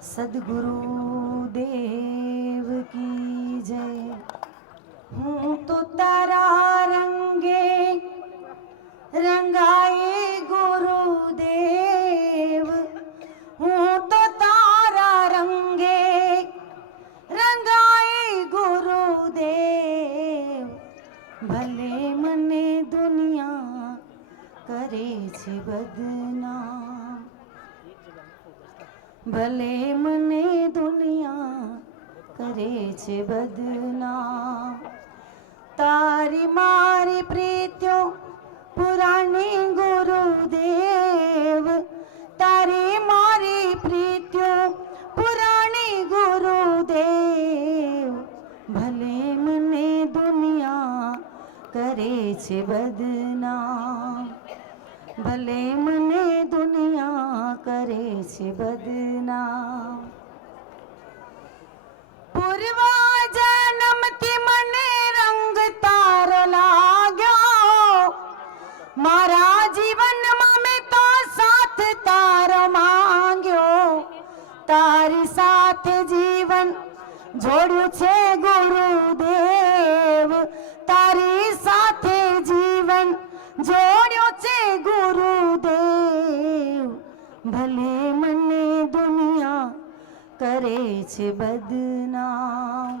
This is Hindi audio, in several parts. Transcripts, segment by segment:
सदगुरु देव की जय। हूँ तो तारा रंगे रंगाए गुरुदेव, हूँ तो तारा रंगे रंगाए गुरुदेव। भले मने दुनिया करे छे बदनाम, भले मने दुनिया करे छे बदनाम। तारी मारी प्रीत्यो पुराणी गुरुदेव, तारी मारी प्रीत्यो पुराणी गुरुदेव। भले मने दुनिया करे छे बदनाम, भले मने दुनिया करे छे बदनाम। पूर्वा जन्मथी मने रंग तारो लाग्यो, मारा जीवन में तो साथ तारो मांग्यो। तारी साथ जीवन जोड़्यु छे गुरुदेव, तारी साथ जीवन जोड़्यो छे गुरुदेव। भले मने दुनिया करे छे बदनाम,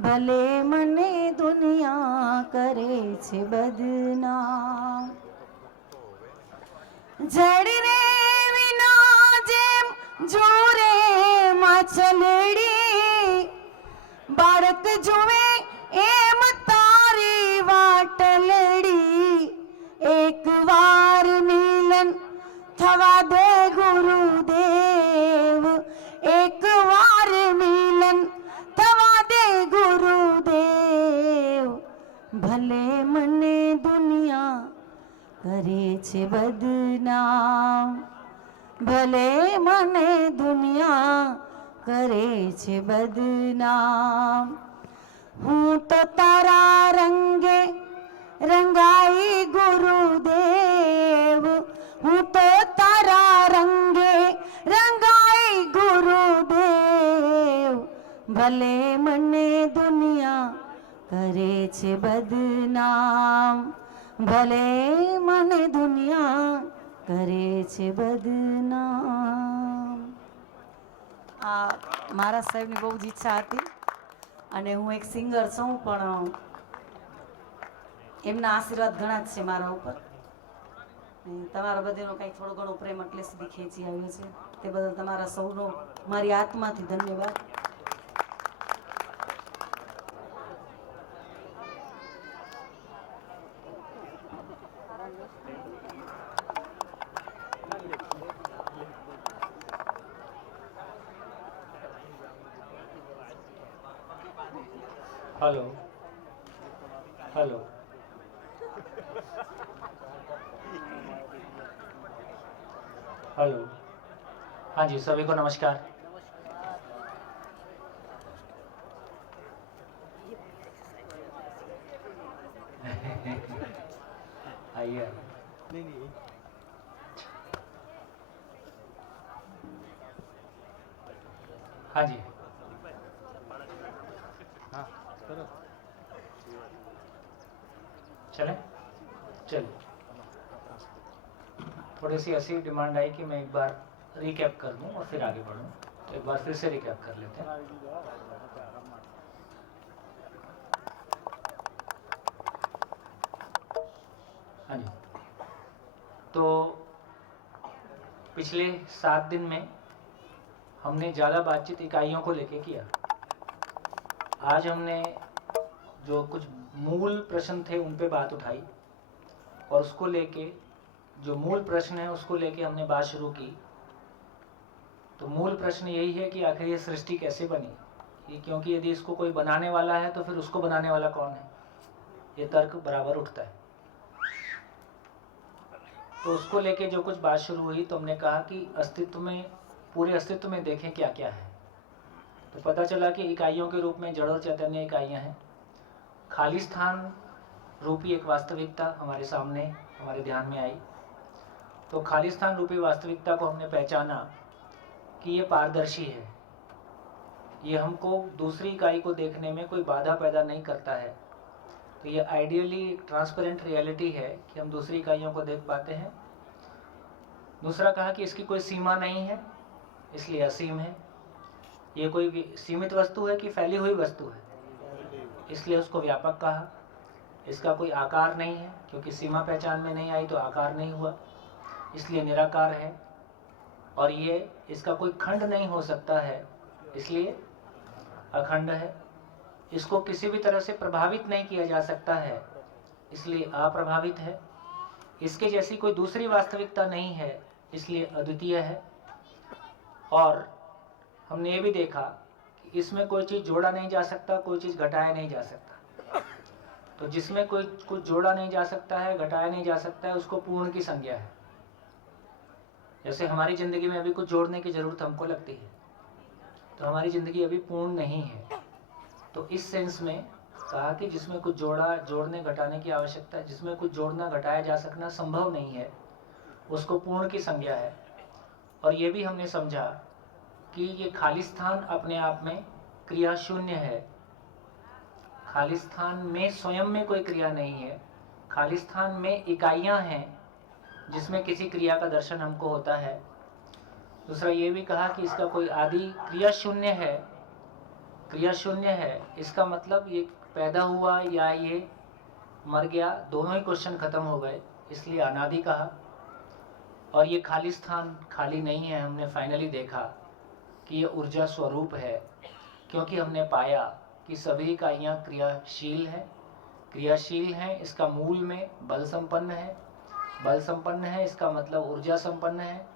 भले मने दुनिया करे छे बदनाम। जड़ रे विना जेम जोरे माछलड़ी, बाळक जुवे एम तारी वाटलड़ी। एक वार मिलन थवा दे गुरुदेव, एक वार मिलन थवा दे गुरुदेव। भले मने दुनिया करे छे बदनाम, भले मने दुनिया करे छे बदनाम। हूँ तो तारा रंगे रंगाई गुरुदेव, हूँ तो तारा रंगे रंगाई गुरुदेव। भले मने दुनिया करे छे बदनाम, भले मने दुनिया करे छे बदनाम। आ मारा साहेबनी बहु ज ઈચ્છા હતી અને હું એક સિંગર છું, પણ એમના આશીર્વાદ ઘણા જ છે મારા ઉપર। તમારા બધાનો કંઈક થોડો ઘણો પ્રેમ એટલે સુધી ખેંચી આવ્યો છે, તે બદલ તમારા સૌનો મારી આત્માથી ધન્યવાદ। हेलो हेलो, हेलो, हाँ जी, सभी को नमस्कार। आइए हाँ जी, हाँ करो, चले चलिए। थोड़ी सी ऐसी डिमांड आई कि मैं एक बार रिकैप कर लूँ और फिर आगे बढ़ूँ, तो एक बार फिर से रिकैप कर लेते हैं। हाँ जी, तो पिछले 7 दिन में हमने ज़्यादा बातचीत इकाइयों को लेके किया। आज हमने जो कुछ मूल प्रश्न थे उन पे बात उठाई, और उसको लेके जो मूल प्रश्न है उसको लेके हमने बात शुरू की। तो मूल प्रश्न यही है कि आखिर ये सृष्टि कैसे बनी, क्योंकि यदि इसको कोई बनाने वाला है तो फिर उसको बनाने वाला कौन है, ये तर्क बराबर उठता है। तो उसको लेके जो कुछ बात शुरू हुई, तो हमने कहा कि अस्तित्व में, पूरे अस्तित्व में देखें क्या क्या है। तो पता चला कि इकाइयों के रूप में जड़ और चैतन्य इकाइयाँ हैं। खाली स्थान रूपी एक वास्तविकता हमारे सामने, हमारे ध्यान में आई। तो खालिस्तान रूपी वास्तविकता को हमने पहचाना कि ये पारदर्शी है, ये हमको दूसरी इकाई को देखने में कोई बाधा पैदा नहीं करता है। तो ये आइडियली ट्रांसपेरेंट रियलिटी है कि हम दूसरी इकाइयों को देख पाते हैं। दूसरा कहा कि इसकी कोई सीमा नहीं है, इसलिए असीम है। ये कोई सीमित वस्तु है कि फैली हुई वस्तु है, इसलिए उसको व्यापक कहा। इसका कोई आकार नहीं है, क्योंकि सीमा पहचान में नहीं आई तो आकार नहीं हुआ, इसलिए निराकार है। और ये इसका कोई खंड नहीं हो सकता है, इसलिए अखंड है। इसको किसी भी तरह से प्रभावित नहीं किया जा सकता है, इसलिए अप्रभावित है। इसके जैसी कोई दूसरी वास्तविकता नहीं है, इसलिए अद्वितीय है। और हमने ये भी देखा कि इसमें कोई चीज़ जोड़ा नहीं जा सकता, कोई चीज़ घटाया नहीं जा सकता। तो जिसमें कोई कुछ जोड़ा नहीं जा सकता है, घटाया नहीं जा सकता है, उसको पूर्ण की संज्ञा है। जैसे हमारी ज़िंदगी में अभी कुछ जोड़ने की ज़रूरत हमको लगती है, तो हमारी ज़िंदगी अभी पूर्ण नहीं है। तो इस सेंस में कहा कि जिसमें कुछ जोड़ने घटाने की आवश्यकता है, जिसमें कुछ जोड़ना घटाया जा सकना संभव नहीं है, उसको पूर्ण की संज्ञा है। और ये भी हमने समझा कि ये खाली स्थान अपने आप में क्रिया शून्य है। खाली स्थान में स्वयं में कोई क्रिया नहीं है, खाली स्थान में इकाइयां हैं जिसमें किसी क्रिया का दर्शन हमको होता है। दूसरा ये भी कहा कि इसका कोई आदि क्रिया शून्य है। क्रिया शून्य है इसका मतलब ये पैदा हुआ या ये मर गया, दोनों ही क्वेश्चन खत्म हो गए, इसलिए अनादि कहा। और ये खाली स्थान खाली नहीं है, हमने फाइनली देखा कि ये ऊर्जा स्वरूप है, क्योंकि हमने पाया कि सभी इकाइयाँ क्रियाशील हैं। क्रियाशील हैं इसका मूल में बल संपन्न है, बल संपन्न है इसका मतलब ऊर्जा संपन्न है।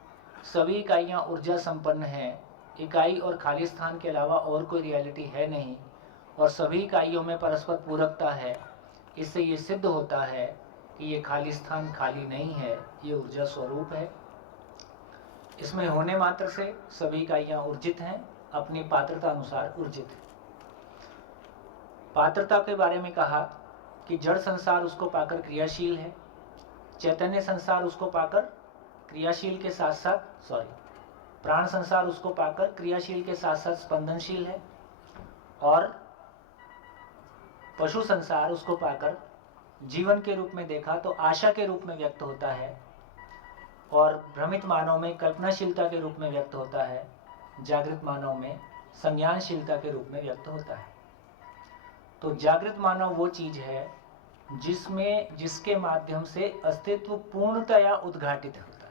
सभी इकाइयाँ ऊर्जा संपन्न हैं। इकाई और खाली स्थान के अलावा और कोई रियलिटी है नहीं, और सभी इकाइयों में परस्पर पूरकता है। इससे ये सिद्ध होता है कि ये खाली स्थान खाली नहीं है, ये ऊर्जा स्वरूप है। इसमें होने मात्र से सभी इकाइयाँ ऊर्जित हैं, अपनी पात्रता अनुसार ऊर्जित है। पात्रता के बारे में कहा कि जड़ संसार उसको पाकर क्रियाशील है, चैतन्य संसार उसको पाकर क्रियाशील के साथ साथ प्राण संसार उसको पाकर क्रियाशील के साथ साथ स्पंदनशील है, और पशु संसार उसको पाकर जीवन के रूप में देखा तो आशा के रूप में व्यक्त होता है, और भ्रमित मानव में कल्पनाशीलता के रूप में व्यक्त होता है, जागृत मानव में संज्ञानशीलता के रूप में व्यक्त होता है। तो जागृत मानव वो चीज है जिसके माध्यम से अस्तित्व पूर्णतया उद्घाटित होता है।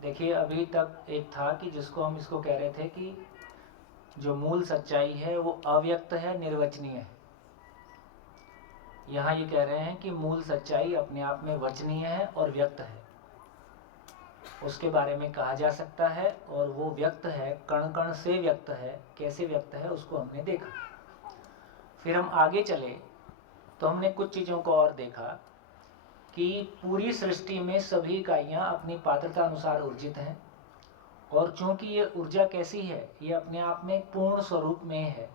देखिए अभी तक एक था कि जिसको हम इसको कह रहे थे कि जो मूल सच्चाई है वो अव्यक्त है, निर्वचनीय है। यहाँ ये कह रहे हैं कि मूल सच्चाई अपने आप में वचनीय है और व्यक्त है, उसके बारे में कहा जा सकता है, और वो व्यक्त है, कण कण से व्यक्त है। कैसे व्यक्त है उसको हमने देखा। फिर हम आगे चले तो हमने कुछ चीज़ों को और देखा कि पूरी सृष्टि में सभी इकाइयाँ अपनी पात्रता अनुसार ऊर्जित हैं, और चूंकि ये ऊर्जा कैसी है, ये अपने आप में पूर्ण स्वरूप में है,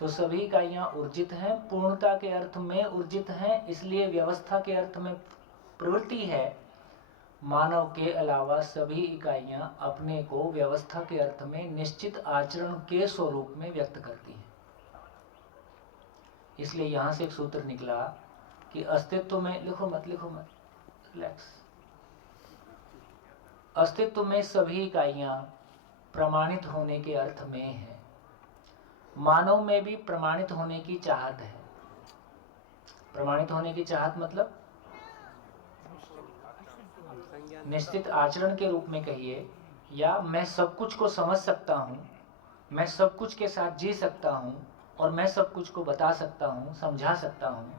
तो सभी इकाइयाँ ऊर्जित हैं, पूर्णता के अर्थ में ऊर्जित हैं, इसलिए व्यवस्था के अर्थ में प्रवृत्ति है। मानव के अलावा सभी इकाइयाँ अपने को व्यवस्था के अर्थ में निश्चित आचरण के स्वरूप में व्यक्त करती हैं। इसलिए यहाँ से एक सूत्र निकला कि अस्तित्व में, लिखो मत रिलैक्स, अस्तित्व में सभी इकाइयाँ प्रमाणित होने के अर्थ में है। मानव में भी प्रमाणित होने की चाहत है। प्रमाणित होने की चाहत मतलब निश्चित आचरण के रूप में कहिए, या मैं सब कुछ को समझ सकता हूँ, मैं सब कुछ के साथ जी सकता हूँ, और मैं सब कुछ को बता सकता हूँ, समझा सकता हूँ।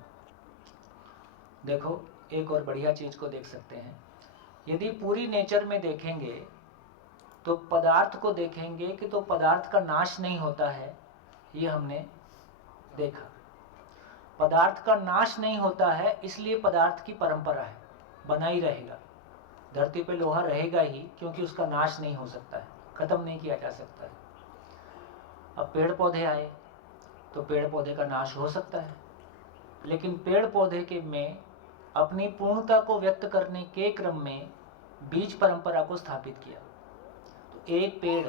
देखो एक और बढ़िया चीज को देख सकते हैं। यदि पूरी नेचर में देखेंगे तो पदार्थ को देखेंगे कि तो पदार्थ का नाश नहीं होता है, ये हमने देखा। पदार्थ का नाश नहीं होता है, इसलिए पदार्थ की परंपरा है, बना ही रहेगा। धरती पे लोहा रहेगा ही, क्योंकि उसका नाश नहीं हो सकता है, खत्म नहीं किया जा सकता है। अब पेड़ पौधे आए तो पेड़ पौधे का नाश हो सकता है, लेकिन पेड़ पौधे के में अपनी पूर्णता को व्यक्त करने के क्रम में बीज परंपरा को स्थापित किया। एक पेड़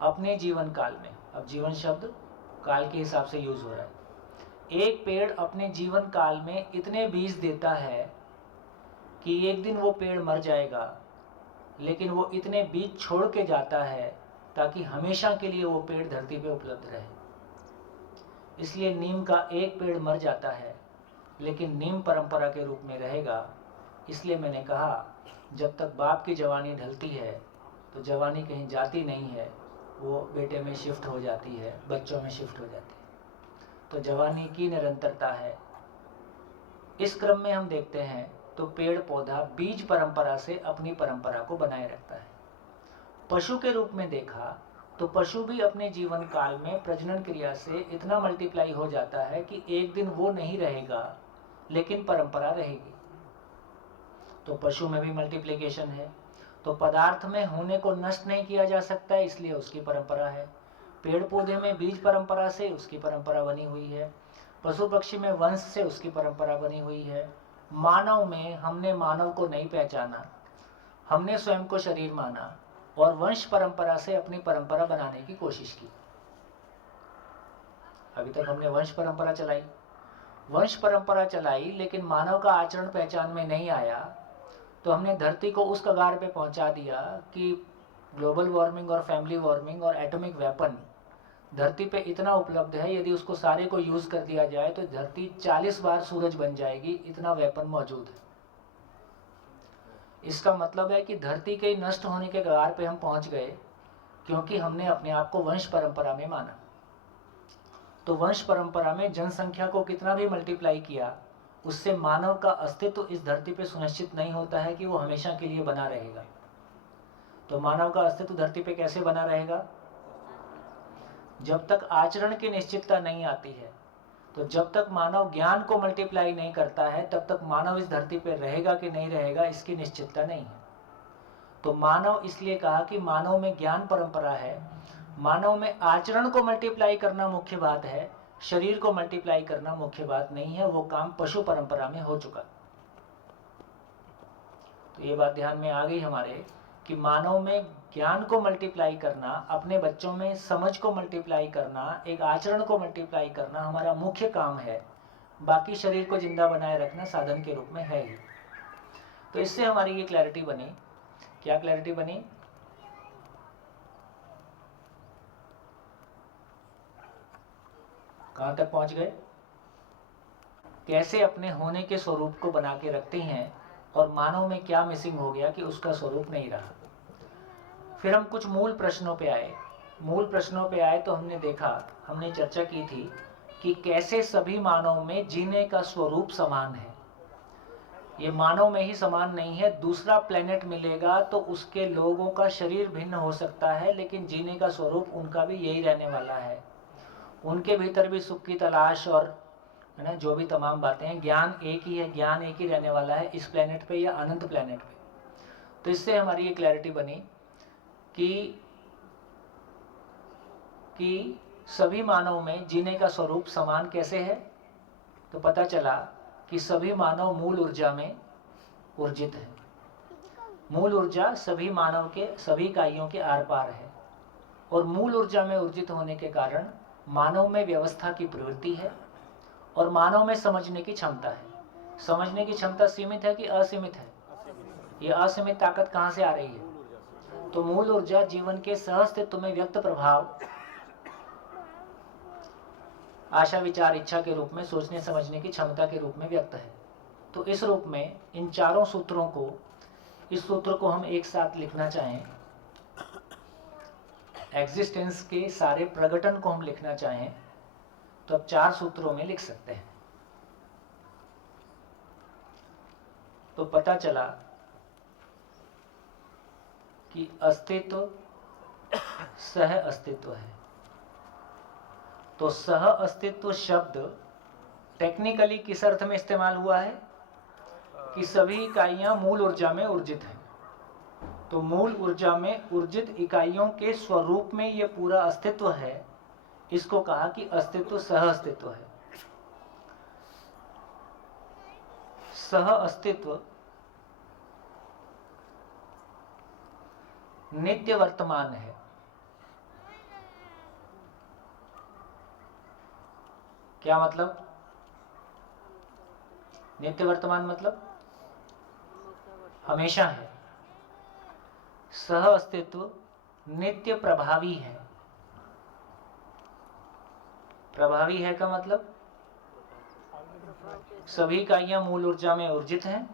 अपने जीवन काल में, अब जीवन शब्द काल के हिसाब से यूज हो रहा है, एक पेड़ अपने जीवन काल में इतने बीज देता है कि एक दिन वो पेड़ मर जाएगा, लेकिन वो इतने बीज छोड़ के जाता है ताकि हमेशा के लिए वो पेड़ धरती पे उपलब्ध रहे। इसलिए नीम का एक पेड़ मर जाता है लेकिन नीम परंपरा के रूप में रहेगा। इसलिए मैंने कहा जब तक बाप की जवानी ढलती है तो जवानी कहीं जाती नहीं है, वो बेटे में शिफ्ट हो जाती है, बच्चों में शिफ्ट हो जाती है। तो जवानी की निरंतरता है। इस क्रम में हम देखते हैं तो पेड़ पौधा बीज परंपरा से अपनी परंपरा को बनाए रखता है। पशु के रूप में देखा तो पशु भी अपने जीवन काल में प्रजनन क्रिया से इतना मल्टीप्लाई हो जाता है कि एक दिन वो नहीं रहेगा लेकिन परंपरा रहेगी। तो पशु में भी मल्टीप्लिकेशन है। तो पदार्थ में होने को नष्ट नहीं किया जा सकता, इसलिए उसकी परंपरा है। पेड़ पौधे में बीज परंपरा से उसकी परंपरा बनी हुई है। पशु पक्षी में वंश से उसकी परंपरा बनी हुई है। मानव में हमने मानव को नहीं पहचाना, हमने स्वयं को शरीर माना और वंश परंपरा से अपनी परंपरा बनाने की कोशिश की। अभी तक हमने वंश परंपरा चलाई लेकिन मानव का आचरण पहचान में नहीं आया, तो हमने धरती को उस कगार पे पहुंचा दिया कि ग्लोबल वार्मिंग और फैमिली वार्मिंग और एटॉमिक वेपन धरती पे इतना उपलब्ध है, यदि उसको सारे को यूज कर दिया जाए तो धरती 40 बार सूरज बन जाएगी, इतना वेपन मौजूद है। इसका मतलब है कि धरती के नष्ट होने के कगार पे हम पहुंच गए क्योंकि हमने अपने आप को वंश परंपरा में माना। तो वंश परंपरा में जनसंख्या को कितना भी मल्टीप्लाई किया, उससे मानव का अस्तित्व इस धरती पे सुनिश्चित नहीं होता है कि वो हमेशा के लिए बना रहेगा। तो मानव का अस्तित्व धरती पे कैसे बना रहेगा? जब तक आचरण की निश्चितता नहीं आती है, तो जब तक मानव ज्ञान को मल्टीप्लाई नहीं करता है, तब तक मानव इस धरती पे रहेगा कि नहीं रहेगा इसकी निश्चितता नहीं है। तो मानव, इसलिए कहा कि मानव में ज्ञान परंपरा है, मानव में आचरण को मल्टीप्लाई करना मुख्य बात है, शरीर को मल्टीप्लाई करना मुख्य बात नहीं है। वो काम पशु परंपरा में हो चुका। तो ये बात ध्यान में आ गई हमारे कि मानव में ज्ञान को मल्टीप्लाई करना, अपने बच्चों में समझ को मल्टीप्लाई करना, एक आचरण को मल्टीप्लाई करना हमारा मुख्य काम है। बाकी शरीर को जिंदा बनाए रखना साधन के रूप में है ही। तो इससे हमारी ये क्लैरिटी बनी। क्या क्लैरिटी बनी? कहां तक पहुंच गए? कैसे अपने होने के स्वरूप को बना के रखते हैं और मानव में क्या मिसिंग हो गया कि उसका स्वरूप नहीं रहा। फिर हम कुछ मूल प्रश्नों पे आए तो हमने देखा, हमने चर्चा की थी कि कैसे सभी मानव में जीने का स्वरूप समान है। ये मानव में ही समान नहीं है, दूसरा प्लेनेट मिलेगा तो उसके लोगों का शरीर भिन्न हो सकता है, लेकिन जीने का स्वरूप उनका भी यही रहने वाला है। उनके भीतर भी सुख की तलाश और है ना, जो भी तमाम बातें हैं, ज्ञान एक ही है, ज्ञान एक ही रहने वाला है इस प्लेनेट पे या अनंत प्लेनेट पे। तो इससे हमारी ये क्लैरिटी बनी कि सभी मानव में जीने का स्वरूप समान कैसे है। तो पता चला कि सभी मानव मूल ऊर्जा में ऊर्जित है। मूल ऊर्जा सभी मानव के सभी इकाइयों के आर पार है, और मूल ऊर्जा में ऊर्जित होने के कारण मानव में व्यवस्था की प्रवृत्ति है और मानव में समझने की क्षमता है। समझने की क्षमता सीमित है कि असीमित है? ये असीमित ताकत कहां से आ रही है? तो मूल ऊर्जा जीवन के सहअस्तित्व में व्यक्त प्रभाव, आशा विचार इच्छा के रूप में सोचने समझने की क्षमता के रूप में व्यक्त है। तो इस रूप में इन चारों सूत्रों को, इस सूत्र को हम एक साथ लिखना चाहें, एग्जिस्टेंस के सारे प्रकटन को हम लिखना चाहें तो अब 4 सूत्रों में लिख सकते हैं। तो पता चला कि अस्तित्व सह अस्तित्व है। तो सह अस्तित्व शब्द टेक्निकली किस अर्थ में इस्तेमाल हुआ है कि सभी इकाइयां मूल ऊर्जा में ऊर्जित हैं। तो मूल ऊर्जा में ऊर्जित इकाइयों के स्वरूप में ये पूरा अस्तित्व है, इसको कहा कि अस्तित्व सह अस्तित्व है। सह अस्तित्व नित्य वर्तमान है। क्या मतलब? नित्य वर्तमान मतलब हमेशा है। सह अस्तित्व नित्य प्रभावी है। प्रभावी है का मतलब सभी इकाइयां मूल ऊर्जा में ऊर्जित हैं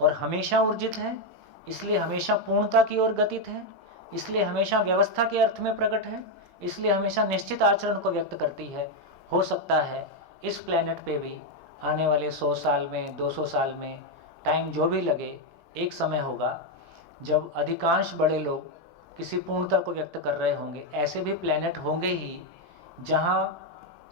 और हमेशा ऊर्जित हैं, इसलिए हमेशा पूर्णता की ओर गतित है, इसलिए हमेशा व्यवस्था के अर्थ में प्रकट है, इसलिए हमेशा निश्चित आचरण को व्यक्त करती है। हो सकता है इस प्लेनेट पे भी आने वाले 100 साल में, 200 साल में, टाइम जो भी लगे, एक समय होगा जब अधिकांश बड़े लोग किसी पूर्णता को व्यक्त कर रहे होंगे। ऐसे भी प्लेनेट होंगे ही जहां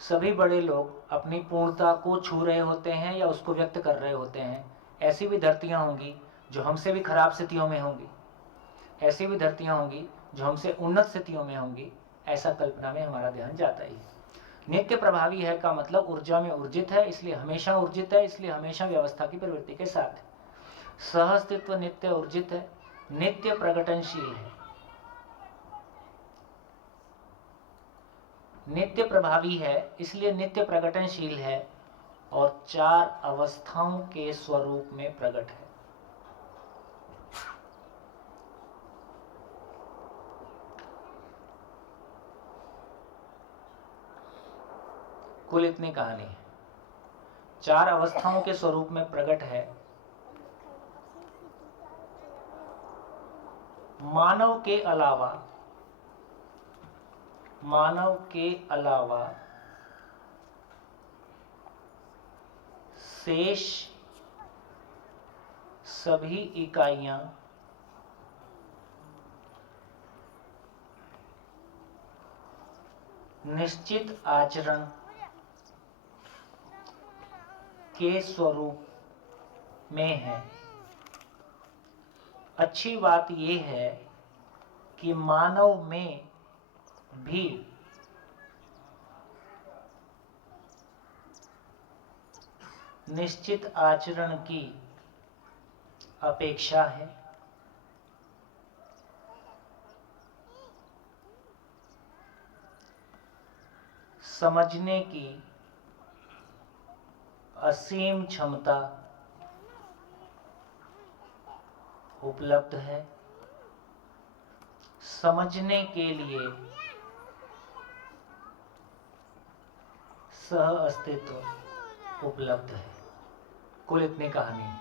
सभी बड़े लोग अपनी पूर्णता को छू रहे होते हैं या उसको व्यक्त कर रहे होते हैं। ऐसी भी धरतियां होंगी जो हमसे भी खराब स्थितियों में होंगी, ऐसी भी धरतियां होंगी जो हमसे उन्नत स्थितियों में होंगी। ऐसा कल्पना में हमारा ध्यान जाता ही है। नित्य प्रभावी है का मतलब ऊर्जा में ऊर्जित है, इसलिए हमेशा ऊर्जित है, इसलिए हमेशा व्यवस्था की प्रवृत्ति के साथ है। सह अस्तित्व नित्य ऊर्जित है, नित्य प्रकटनशील है, नित्य प्रभावी है, इसलिए नित्य प्रकटनशील है और 4 अवस्थाओं के स्वरूप में प्रकट है। कुल इतनी कहानी है। 4 अवस्थाओं के स्वरूप में प्रकट है। मानव के अलावा शेष सभी इकाइयां निश्चित आचरण के स्वरूप में है। अच्छी बात यह है कि मानव में भी निश्चित आचरण की अपेक्षा है। समझने की असीम क्षमता उपलब्ध है। समझने के लिए सह अस्तित्व उपलब्ध है। कुल इतनी कहानी है।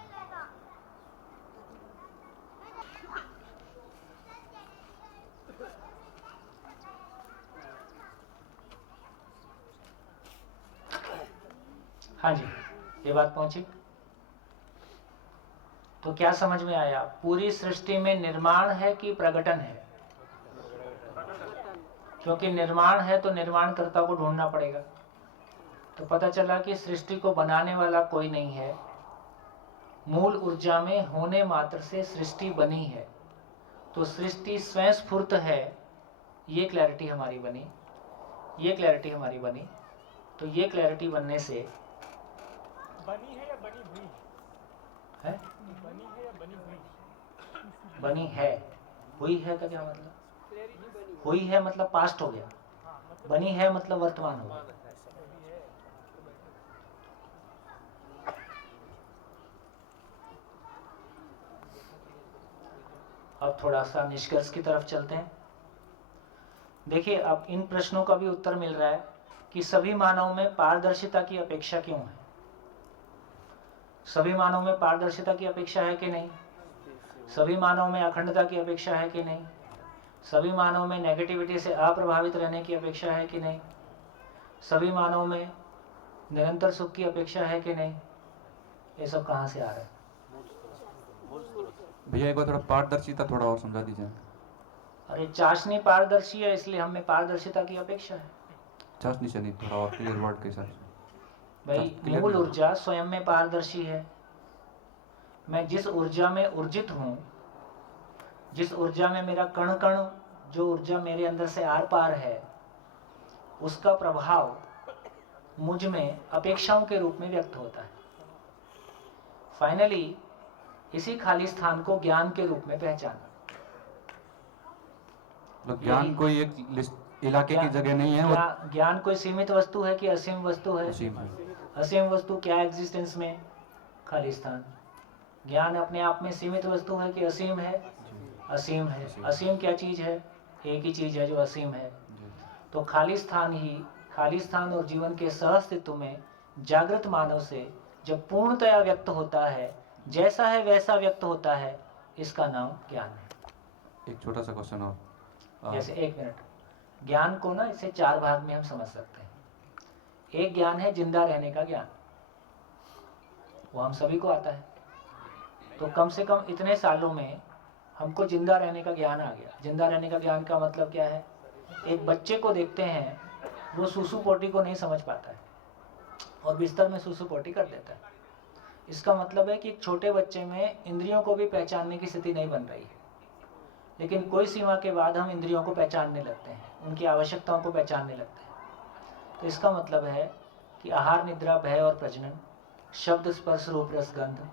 हाँ जी, ये बात पहुंची तो क्या समझ में आया? पूरी सृष्टि में निर्माण है कि प्रकटन है? क्योंकि निर्माण है तो निर्माणकर्ता को ढूंढना पड़ेगा। तो पता चला कि सृष्टि को बनाने वाला कोई नहीं है, मूल ऊर्जा में होने मात्र से सृष्टि बनी है। तो सृष्टि स्वयं स्फूर्त है, ये क्लैरिटी हमारी बनी, ये क्लैरिटी हमारी बनी। तो ये क्लैरिटी बनने से बनी है या बनी हुई है? बनी है या बनी हुई? बनी है। हुई है का क्या मतलब? हुई है मतलब पास्ट हो गया, बनी है मतलब वर्तमान हो गया। अब थोड़ा सा निष्कर्ष की तरफ चलते हैं। देखिए, अब इन प्रश्नों का भी उत्तर मिल रहा है कि सभी मानव में पारदर्शिता की अपेक्षा क्यों है। सभी मानव में पारदर्शिता की अपेक्षा है कि नहीं? सभी मानव में अखंडता की अपेक्षा है कि नहीं? सभी मानव में नेगेटिविटी से अप्रभावित रहने की अपेक्षा है कि नहीं? सभी मानव में निरंतर सुख की अपेक्षा है कि नहीं? ये सब कहाँ से आ रहा है? भैया एक बार थोड़ा पारदर्शिता थोड़ा और समझा दीजिए। अरे चाशनी पारदर्शी है, इसलिए हमें पारदर्शिता की अपेक्षा है। चाशनी चली थोड़ा और क्लियर वर्ड के साथ। भाई मूल ऊर्जा स्वयं में पारदर्शी है। मैं जिस ऊर्जा में ऊर्जित हूँ, जिस ऊर्जा में मेरा कण कण, जो ऊर्जा मेरे अंदर से आर पार है, उसका प्रभाव मुझ में अपेक्षाओं के रूप में व्यक्त होता है। फाइनली इसी खाली स्थान को ज्ञान के रूप में पहचाना। मतलब ज्ञान कोई एक इलाके की जगह नहीं है, वो ज्ञान कोई सीमित वस्तु है कि असीम वस्तु है? असीम है। असीम वस्तु क्या एग्जिस्टेंस में? खालिस्तान। ज्ञान अपने आप में सीमित वस्तु है कि असीम है? असीम है। असीम क्या चीज है? एक ही चीज है जो असीम है। तो खालिस्तान और जीवन के सहअस्तित्व में जागृत मानव से जब पूर्णतया व्यक्त होता है, जैसा है वैसा व्यक्त होता है, इसका नाम ज्ञान है। एक छोटा सा क्वेश्चन और जैसे 1 मिनट, ज्ञान को ना इसे 4 भाग में हम समझ सकते हैं। एक ज्ञान है जिंदा रहने का ज्ञान, वो हम सभी को आता है। तो कम से कम इतने सालों में हमको जिंदा रहने का ज्ञान आ गया। जिंदा रहने का ज्ञान का मतलब क्या है? एक बच्चे को देखते हैं, वो सूसू पोटी को नहीं समझ पाता है और बिस्तर में सूसू पोटी कर देता है। इसका मतलब है कि एक छोटे बच्चे में इंद्रियों को भी पहचानने की स्थिति नहीं बन रही है, लेकिन कोई सीमा के बाद हम इंद्रियों को पहचानने लगते हैं, उनकी आवश्यकताओं को पहचानने लगते हैं। तो इसका मतलब है कि आहार, निद्रा, भय और प्रजनन, शब्द, स्पर्श, रूप, रस, गंध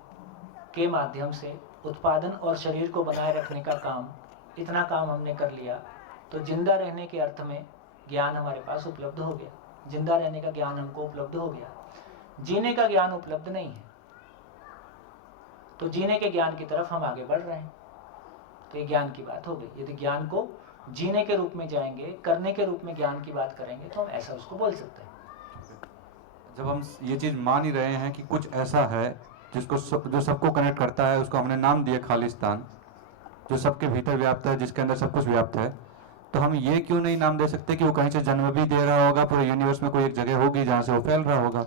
के माध्यम से उत्पादन और शरीर को बनाए रखने का काम, इतना काम हमने कर लिया तो जिंदा रहने के अर्थ में ज्ञान हमारे पास उपलब्ध हो गया। जिंदा रहने का ज्ञान हमको उपलब्ध हो गया। जीने का ज्ञान उपलब्ध नहीं है, तो जीने के ज्ञान की तरफ हम आगे बढ़ रहे हैं। तो ये ज्ञान की बात हो गई। यदि ज्ञान को जीने के रूप में जाएंगे, करने के रूप में ज्ञान की बात करेंगे, तो हम ऐसा उसको बोल सकते हैं। जब हम ये चीज मान ही रहे हैं कि कुछ ऐसा है जिसको जो सबको कनेक्ट करता है, उसको हमने नाम दिया खालिस्तान, जो सबके भीतर व्याप्त है, जिसके अंदर सब कुछ व्याप्त है, तो हम ये क्यों नहीं नाम दे सकते कि वो कहीं से जन्म भी दे रहा होगा, पूरे यूनिवर्स में कोई एक जगह होगी जहाँ से वो फैल रहा होगा?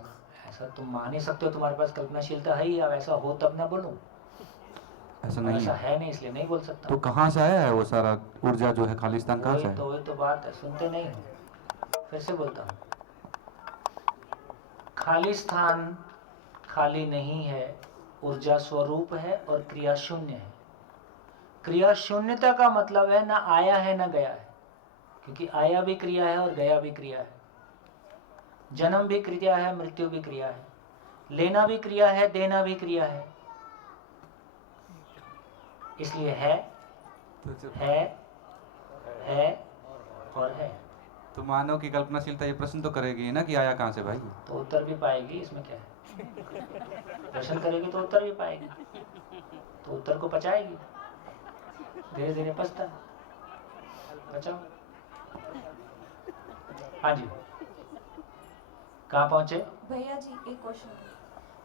ऐसा तुम मान ही सकते हो, तुम्हारे पास कल्पनाशीलता है ही। अब ऐसा हो तब ना बोलूं। ऐसा नहीं ऐसा है। है नहीं, इसलिए नहीं बोल सकता। तो कहाँ से आया है वो सारा ऊर्जा जो है, खालिस्तान कहाँ से है? वही तो बात है, सुनते नहीं हो। फिर से बोलता हूँ, खालिस्तान खाली नहीं है, ऊर्जा स्वरूप है और क्रिया शून्य है। क्रिया शून्यता का मतलब है ना आया है ना गया है, क्योंकि आया भी क्रिया है और गया भी क्रिया है। जन्म भी क्रिया है, मृत्यु भी क्रिया है। लेना भी क्रिया है, देना भी क्रिया है। इसलिए है और है। तो मानव की कल्पनाशीलता ये प्रश्न तो करेगी ना कि आया कहाँ से भाई? तो उत्तर भी पाएगी, इसमें क्या है? प्रश्न करेगी तो उत्तर भी पाएगी, तो उत्तर को पचाएगी, धीरे धीरे पचता है। बचाओ। हाँ जी, कहाँ पहुंचे? भैया जी एक क्वेश्चन,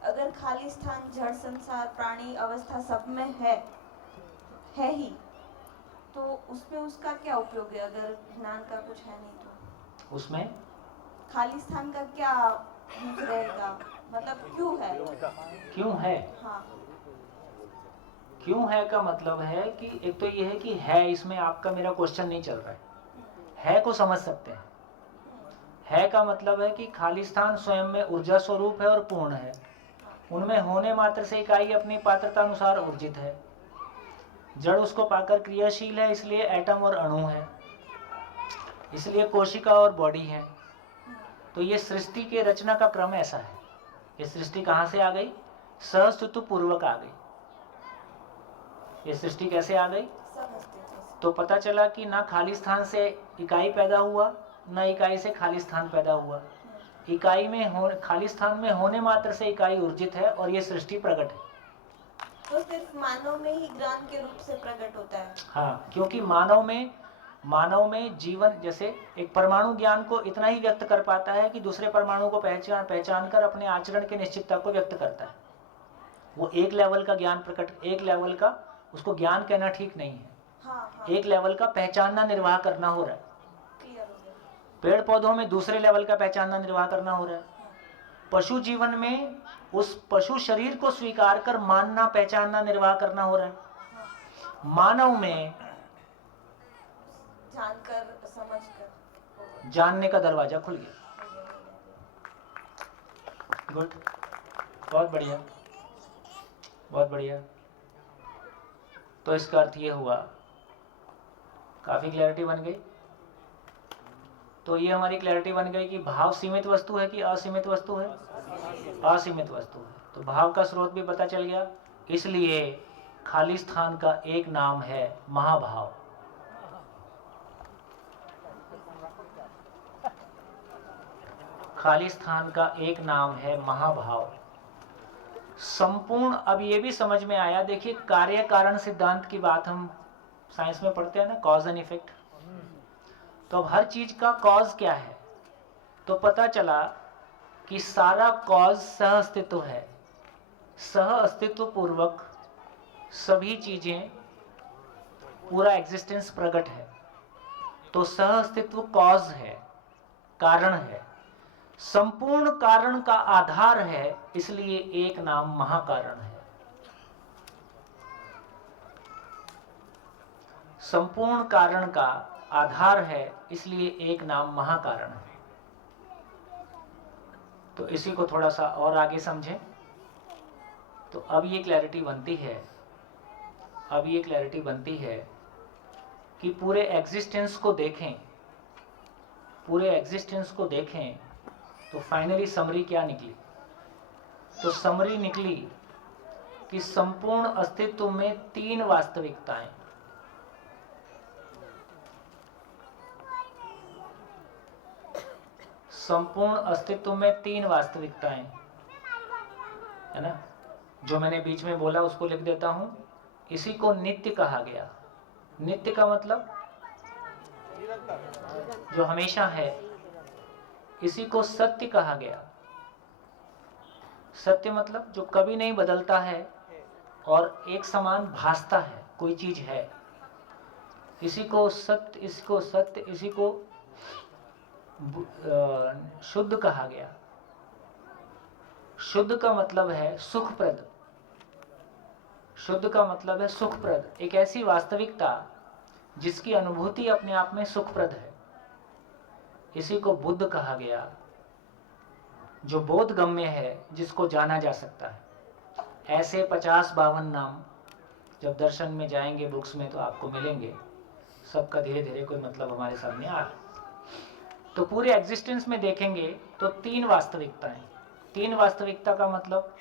अगर खालिस्तान जड़ संसार प्राणी अवस्था सब में है ही, तो उसमें उसका क्या उपयोग है अगर ज्ञान का कुछ है नहीं तो? उसमें खालिस्तान का क्या यूज रहेगा, मतलब क्यों है? क्यों है? हाँ, क्यों है का मतलब है कि एक तो ये है कि है, इसमें आपका मेरा क्वेश्चन नहीं चल रहा है को समझ सकते हैं। है का मतलब है कि खालिस्तान स्वयं में ऊर्जा स्वरूप है और पूर्ण है। उनमें होने मात्र से इकाई अपनी पात्रता अनुसार ऊर्जित है। जड़ उसको पाकर क्रियाशील है, इसलिए एटम और अणु है, इसलिए कोशिका और बॉडी है। तो ये सृष्टि के रचना का क्रम ऐसा है। ये सृष्टि कहाँ से आ गई? सहअस्तित्व पूर्वक आ गई। ये सृष्टि कैसे आ गई? सब अस्तित्व। तो पता चला कि ना खालिस्तान से इकाई पैदा हुआ, ना इकाई से खालिस्तान पैदा हुआ। इकाई में खालिस्तान में होने मात्र से इकाई ऊर्जित है और ये सृष्टि प्रकट है। तो सिर्फ मानव में ही ज्ञान के रूप से प्रकट होता है। हाँ, क्योंकि मानव में जीवन, जैसे एक परमाणु ज्ञान को इतना ही व्यक्त कर पाता है कि दूसरे परमाणु को पहचान कर अपने आचरण की निश्चितता को व्यक्त करता है। वो एक लेवल का ज्ञान प्रकट, एक लेवल का, उसको ज्ञान कहना ठीक नहीं है। हाँ, एक लेवल का पहचानना निर्वाह करना हो रहा है। क्लियर हो गया। पेड़ पौधों में दूसरे लेवल का पहचानना निर्वाह करना हो रहा है। पशु जीवन में उस पशु शरीर को स्वीकार कर मानना, पहचानना, निर्वाह करना हो रहा है। मानव में जानकर समझकर जानने का दरवाजा खुल गया। गुड, बहुत बढ़िया, बहुत बढ़िया। तो इसका अर्थ ये हुआ, काफी क्लैरिटी बन गई। तो ये हमारी क्लैरिटी बन गई कि भाव सीमित वस्तु है कि असीमित वस्तु है? असीमित वस्तु है। तो भाव का स्रोत भी पता चल गया। इसलिए खालिस्तान का एक नाम है महाभाव। खालिस्तान का एक नाम है महाभाव। संपूर्ण, अब ये भी समझ में आया, देखिए कार्य कारण सिद्धांत की बात हम साइंस में पढ़ते हैं ना, कॉज एंड इफेक्ट। तो अब हर चीज का कॉज क्या है, तो पता चला कि सारा कॉज सह अस्तित्व है। सह अस्तित्व पूर्वक सभी चीजें, पूरा एग्जिस्टेंस प्रकट है। तो सह अस्तित्व कॉज है, कारण है। संपूर्ण कारण का आधार है, इसलिए एक नाम महाकारण है। संपूर्ण कारण का आधार है, इसलिए एक नाम महाकारण है। तो इसी को थोड़ा सा और आगे समझें तो अब ये क्लैरिटी बनती है कि पूरे एग्जिस्टेंस को देखें तो फाइनली समरी क्या निकली? तो समरी निकली कि संपूर्ण अस्तित्व में तीन वास्तविकताएं, है ना। जो मैंने बीच में बोला उसको लिख देता हूं। इसी को नित्य कहा गया। नित्य का मतलब जो हमेशा है। इसी को सत्य कहा गया। सत्य मतलब जो कभी नहीं बदलता है और एक समान भासता है, कोई चीज है। इसी को सत्य, इसी को शुद्ध कहा गया। शुद्ध का मतलब है सुखप्रद। एक ऐसी वास्तविकता जिसकी अनुभूति अपने आप में सुखप्रद है। इसी को बुद्ध कहा गया, जो बोधगम्य है, जिसको जाना जा सकता है। ऐसे 50-52 नाम जब दर्शन में जाएंगे बुक्स में तो आपको मिलेंगे। सबका धीरे धीरे कोई मतलब हमारे सामने आ। तो पूरे एग्जिस्टेंस में देखेंगे तो तीन वास्तविकता का मतलब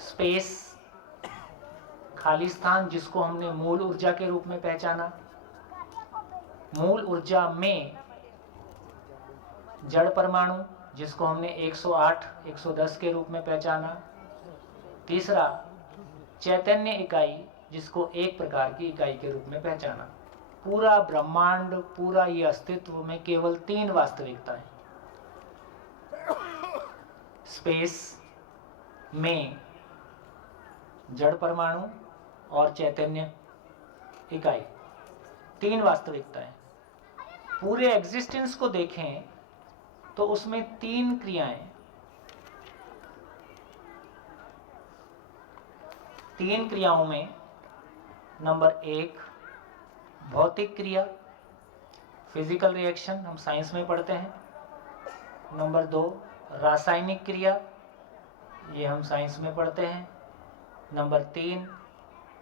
स्पेस, खालिस्तान, जिसको हमने मूल ऊर्जा के रूप में पहचाना। मूल ऊर्जा में जड़ परमाणु, जिसको हमने 108, 110 के रूप में पहचाना। तीसरा चैतन्य इकाई, जिसको एक प्रकार की इकाई के रूप में पहचाना। पूरा ब्रह्मांड, पूरा ये अस्तित्व में केवल तीन वास्तविकताएं, स्पेस में जड़ परमाणु और चैतन्य इकाई, तीन वास्तविकताएं। पूरे एग्जिस्टेंस को देखें तो उसमें तीन क्रियाएं, तीन क्रियाओं में नंबर 1 भौतिक क्रिया, फिजिकल रिएक्शन, हम साइंस में पढ़ते हैं। नंबर 2 रासायनिक क्रिया, ये हम साइंस में पढ़ते हैं। नंबर 3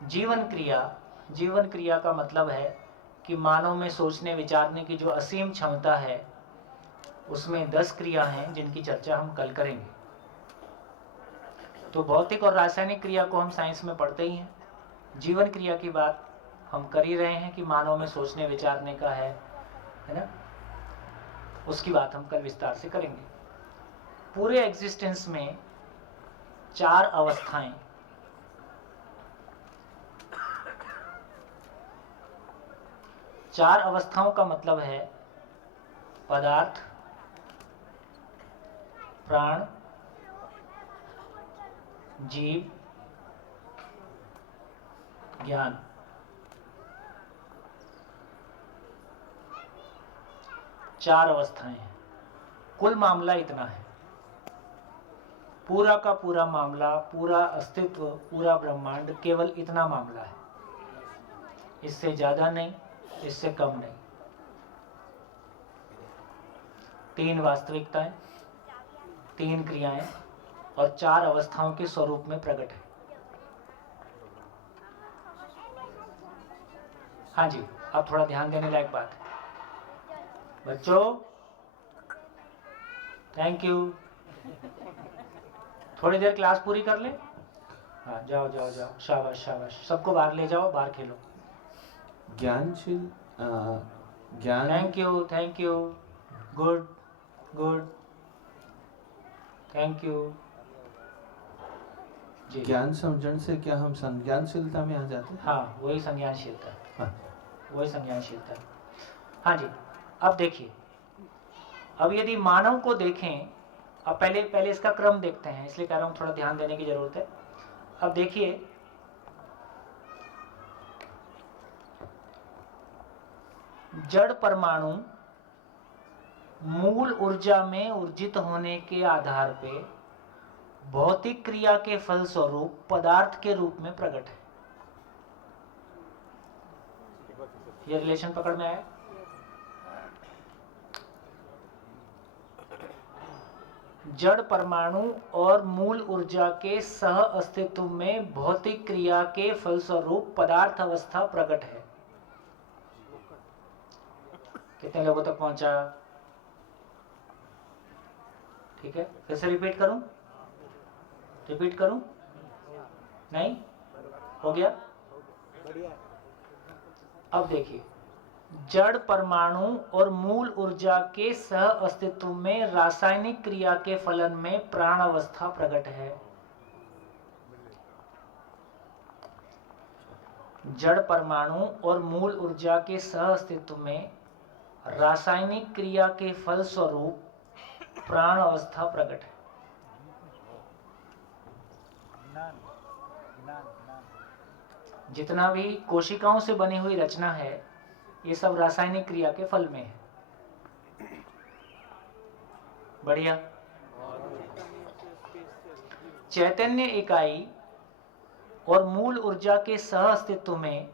जीवन क्रिया। जीवन क्रिया का मतलब है कि मानव में सोचने विचारने की जो असीम क्षमता है, उसमें 10 क्रिया हैं जिनकी चर्चा हम कल करेंगे। तो भौतिक और रासायनिक क्रिया को हम साइंस में पढ़ते ही हैं। जीवन क्रिया की बात हम कर ही रहे हैं कि मानव में सोचने विचारने का है ना। उसकी बात हम कल विस्तार से करेंगे। पूरे एग्जिस्टेंस में 4 अवस्थाएं, चार अवस्थाओं का मतलब है पदार्थ, प्राण, जीव, ज्ञान। चार अवस्थाएं हैं। कुल मामला इतना है। पूरा का पूरा मामला, पूरा अस्तित्व, पूरा ब्रह्मांड केवल इतना मामला है। इससे ज्यादा नहीं, इससे कम नहीं। 3 वास्तविकताएं, 3 क्रियाएं और 4 अवस्थाओं के स्वरूप में प्रकट है। हाँ जी, अब थोड़ा ध्यान देने लायक बात है बच्चों। Thank you. थोड़ी देर क्लास पूरी कर ले। हाँ, जाओ जाओ जाओ, शाबाश शाबाश। सबको बाहर ले जाओ, बाहर खेलो। ज्ञान। Thank you, good good. Thank you ji. ज्ञान समझण से क्या हम संज्ञानशीलता में आ जाते हैं? हाँ, वही संज्ञानशीलता, हाँ। वही संज्ञानशीलता। हाँ जी। अब देखिए, अब यदि मानव को देखें, अब पहले इसका क्रम देखते हैं, इसलिए कह रहा हूं थोड़ा ध्यान देने की जरूरत है। अब देखिए, जड़ परमाणु मूल ऊर्जा में ऊर्जित होने के आधार पे भौतिक क्रिया के फलस्वरूप पदार्थ के रूप में प्रकट है। ये रिलेशन पकड़ में आया? जड़ परमाणु और मूल ऊर्जा के सह अस्तित्व में भौतिक क्रिया के फलस्वरूप पदार्थ अवस्था प्रकट है। कितने लोगों तक पहुंचा? ठीक है, फिर से रिपीट करूं? नहीं हो गया? अब देखिए, जड़ परमाणु और मूल ऊर्जा के सह अस्तित्व में रासायनिक क्रिया के फलन में प्राण अवस्था प्रकट है। जड़ परमाणु और मूल ऊर्जा के सह अस्तित्व में रासायनिक क्रिया के फलस्वरूप प्राण अवस्था प्रकट है। जितना भी कोशिकाओं से बनी हुई रचना है, ये सब रासायनिक क्रिया के फल में है। बढ़िया। चैतन्य इकाई और मूल ऊर्जा के सह अस्तित्व में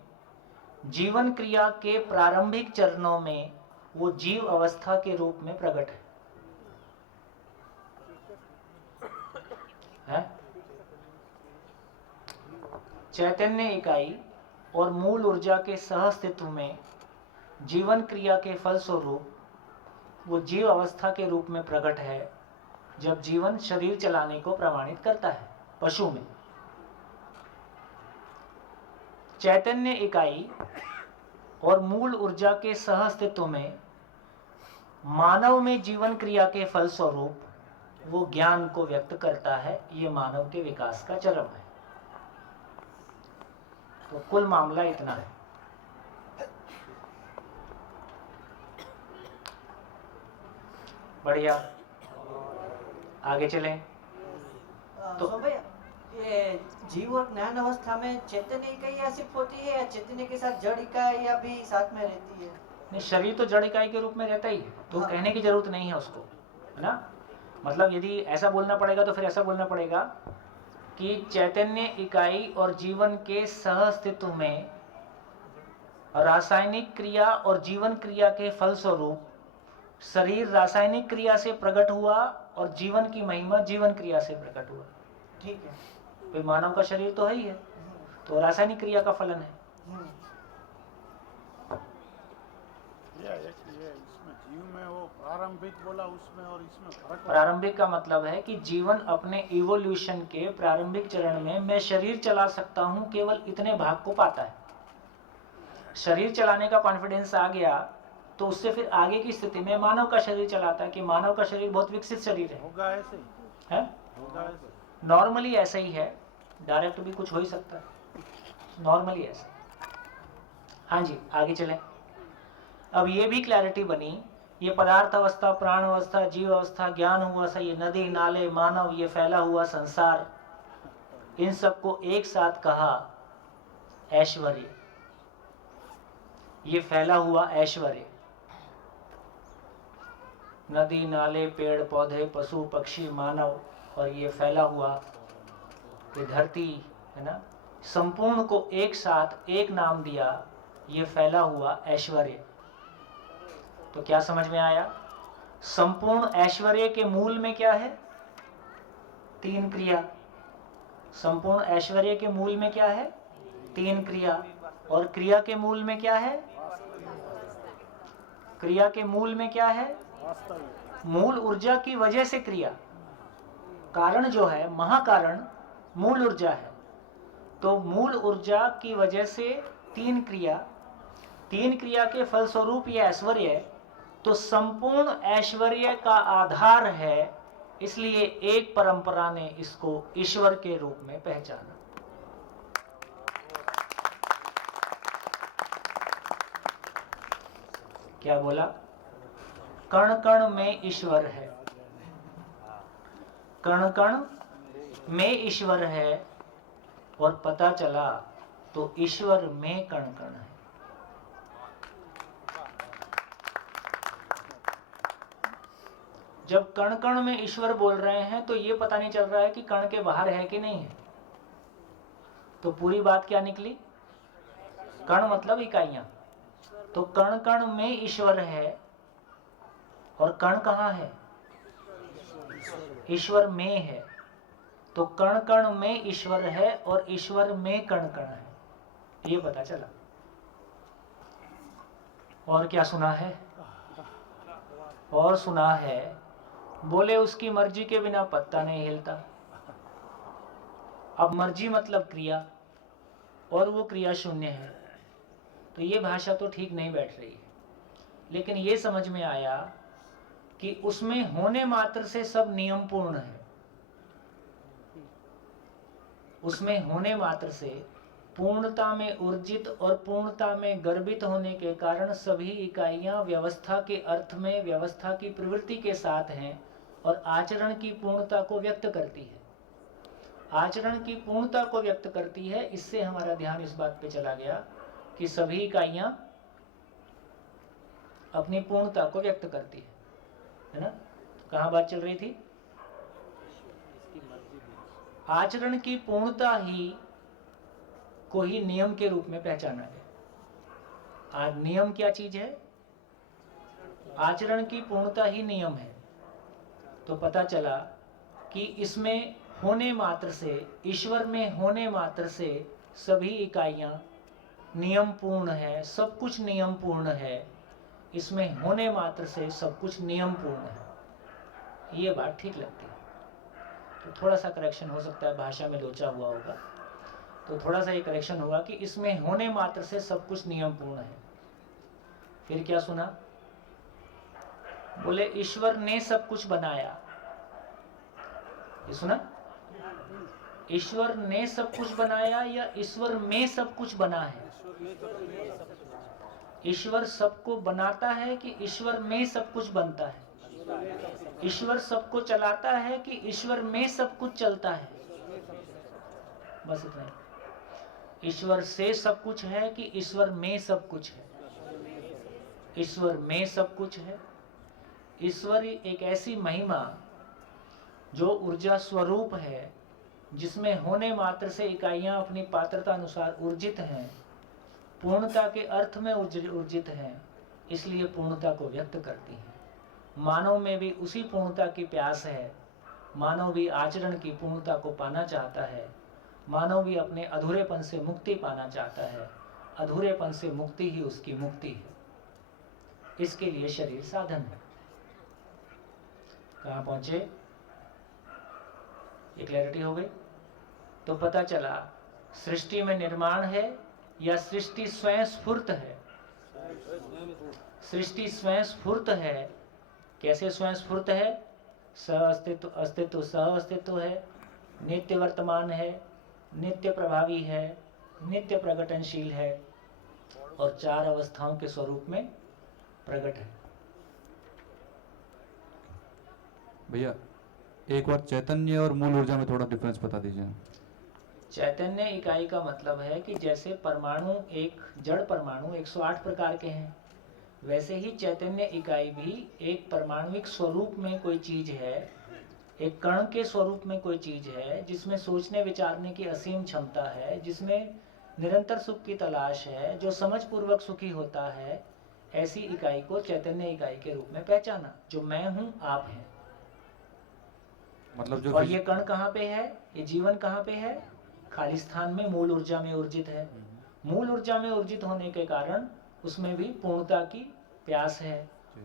जीवन क्रिया के प्रारंभिक चरणों में वो जीव अवस्था के रूप में प्रकट है? चैतन्य इकाई और मूल ऊर्जा के सह अस्तित्व में जीवन क्रिया के फलस्वरूप वो जीव अवस्था के रूप में प्रकट है जब जीवन शरीर चलाने को प्रमाणित करता है। पशु में चैतन्य इकाई और मूल ऊर्जा के सह अस्तित्व में मानव में जीवन क्रिया के फलस्वरूप वो ज्ञान को व्यक्त करता है। ये मानव के विकास का चरम है। तो कुल मामला इतना है। बढ़िया, आगे चलें। तो भैया, ये जीव और ज्ञान अवस्था में चैतन्य इकाई सिर्फ होती है या चैतन्य के साथ जड़ इकाई या भी साथ में रहती है? नहीं, शरीर तो जड़ इकाई के रूप में रहता ही है, तो हाँ। कहने की जरूरत नहीं है उसको, है ना। मतलब यदि ऐसा बोलना पड़ेगा तो फिर ऐसा बोलना पड़ेगा कि चैतन्य इकाई और जीवन के सह अस्तित्व में रासायनिक क्रिया और जीवन क्रिया के फलस्वरूप शरीर रासायनिक क्रिया से प्रकट हुआ और जीवन की महिमा जीवन क्रिया से प्रकट हुआ। ठीक है। फिर मानव का शरीर तो है ही है, तो रासायनिक क्रिया का फलन है। इसमें जीव में वो प्रारंभिक बोला उसमें और इसमें फर्क। प्रारंभिक का मतलब है कि जीवन अपने इवोल्यूशन के प्रारंभिक चरण में मैं शरीर चला सकता हूं, केवल इतने भाग को पाता है। शरीर चलाने का कॉन्फिडेंस आ गया तो उससे फिर आगे की स्थिति में मानव का शरीर चलाता है कि मानव का शरीर बहुत विकसित शरीर है। होगा ऐसे ही है? होगा ऐसे। नॉर्मली ऐसा ही है, डायरेक्ट भी कुछ हो ही सकता है, नॉर्मली ऐसा। हाँ जी, आगे चलें। अब ये भी क्लैरिटी बनी, ये पदार्थ अवस्था, प्राण अवस्था, जीव अवस्था, ज्ञान हुआ सा, ये नदी नाले मानव, ये फैला हुआ संसार, इन सबको एक साथ कहा ऐश्वर्य। ये फैला हुआ ऐश्वर्य, नदी नाले पेड़ पौधे पशु पक्षी मानव और ये फैला हुआ ये धरती, है ना, संपूर्ण को एक साथ एक नाम दिया, ये फैला हुआ ऐश्वर्य। तो क्या समझ में आया? संपूर्ण ऐश्वर्य के मूल में क्या है? तीन क्रिया। संपूर्ण ऐश्वर्य के मूल में क्या है? तीन क्रिया। और क्रिया के मूल में क्या है? क्रिया के मूल में क्या है? मूल ऊर्जा की वजह से क्रिया। कारण जो है, महाकारण मूल ऊर्जा है, तो मूल ऊर्जा की वजह से तीन क्रिया, तीन क्रिया के फलस्वरूप ये ऐश्वर्य। तो संपूर्ण ऐश्वर्य का आधार है इसलिए एक परंपरा ने इसको ईश्वर के रूप में पहचाना। क्या बोला? कण कण में ईश्वर है, कण कण में ईश्वर है, और पता चला तो ईश्वर में कण कण है। जब कण कण में ईश्वर बोल रहे हैं तो ये पता नहीं चल रहा है कि कण के बाहर है कि नहीं है। तो पूरी बात क्या निकली? कण मतलब इकाइयां। तो कण कण में ईश्वर है, और कण कहाँ है? ईश्वर में है। तो कण कण में ईश्वर है और ईश्वर में कण कण है, ये पता चला। और क्या सुना है? और सुना है, बोले उसकी मर्जी के बिना पत्ता नहीं हिलता। अब मर्जी मतलब क्रिया, और वो क्रिया शून्य है। तो ये भाषा तो ठीक नहीं बैठ रही है। लेकिन ये समझ में आया कि उसमें होने मात्र से सब नियम पूर्ण है। उसमें होने मात्र से पूर्णता में ऊर्जित और पूर्णता में गर्भित होने के कारण सभी इकाइयां व्यवस्था के अर्थ में व्यवस्था की प्रवृत्ति के साथ हैं और आचरण की पूर्णता को व्यक्त करती है। आचरण की पूर्णता को व्यक्त करती है। इससे हमारा ध्यान इस बात पे चला गया कि सभी इकाइयां अपनी पूर्णता को व्यक्त करती है ना? कहाँ बात चल रही थी? आचरण की पूर्णता ही को ही नियम के रूप में पहचाना है। आज नियम क्या चीज है? आचरण की पूर्णता ही नियम है। तो पता चला कि इसमें होने मात्र से, ईश्वर में होने मात्र से सभी इकाइयां नियम पूर्ण है, सब कुछ नियम पूर्ण है। इसमें होने मात्र से सब कुछ नियम पूर्ण है। ये बात ठीक लगती है। तो थोड़ा सा करेक्शन हो सकता है, भाषा में लोचा हुआ होगा, तो थोड़ा सा ये करेक्शन होगा कि इसमें होने मात्र से सब कुछ नियम पूर्ण है। फिर क्या सुना? बोले ईश्वर ने सब कुछ बनाया। ये सुना? ईश्वर ने सब कुछ बनाया या ईश्वर में सब कुछ बना है? ईश्वर सबको बनाता है कि ईश्वर में सब कुछ बनता है? ईश्वर सबको चलाता है कि ईश्वर में सब कुछ चलता है? बस इतना ही। ईश्वर से सब कुछ है कि ईश्वर में सब कुछ है? ईश्वर में सब कुछ है। ईश्वर एक ऐसी महिमा जो ऊर्जा स्वरूप है, जिसमें होने मात्र से इकाइयां अपनी पात्रता अनुसार ऊर्जित हैं, पूर्णता के अर्थ में ऊर्जित हैं, इसलिए पूर्णता को व्यक्त करती हैं। मानव में भी उसी पूर्णता की प्यास है। मानव भी आचरण की पूर्णता को पाना चाहता है। मानव भी अपने अधूरेपन से मुक्ति पाना चाहता है। अधूरेपन से मुक्ति ही उसकी मुक्ति है। इसके लिए शरीर साधन है। कहाँ पहुंचे? ये क्लैरिटी हो गई? तो पता चला सृष्टि में निर्माण है या सृष्टि स्वयं स्फूर्त है? सृष्टि स्वयं स्फूर्त है। कैसे स्वयं स्फूर्त है? अस्तित्व, अस्तित्व सह अस्तित्व है, नित्य वर्तमान है, नित्य प्रभावी है, नित्य प्रकटनशील है, और चार अवस्थाओं के स्वरूप में प्रकट है। भैया एक बार चैतन्य और मूल ऊर्जा में थोड़ा डिफरेंस बता दीजिए। चैतन्य इकाई का मतलब है कि जैसे परमाणु, एक जड़ परमाणु 108 प्रकार के हैं, वैसे ही चैतन्य इकाई भी एक परमाणुविक स्वरूप में कोई चीज है, एक कण के स्वरूप में कोई चीज है, जिसमें सोचने विचारने की असीम क्षमता है, जिसमें निरंतर सुख की तलाश है, जो समझ पूर्वक सुखी होता है। ऐसी इकाई को चैतन्य इकाई के रूप में पहचाना, जो मैं हूं, आप हैं। मतलब जो और ये कण कहाँ पे है? ये जीवन कहाँ पे है? खाली स्थान में मूल ऊर्जा में ऊर्जित है। मूल ऊर्जा में ऊर्जित होने के कारण उसमें भी पूर्णता की प्यास है।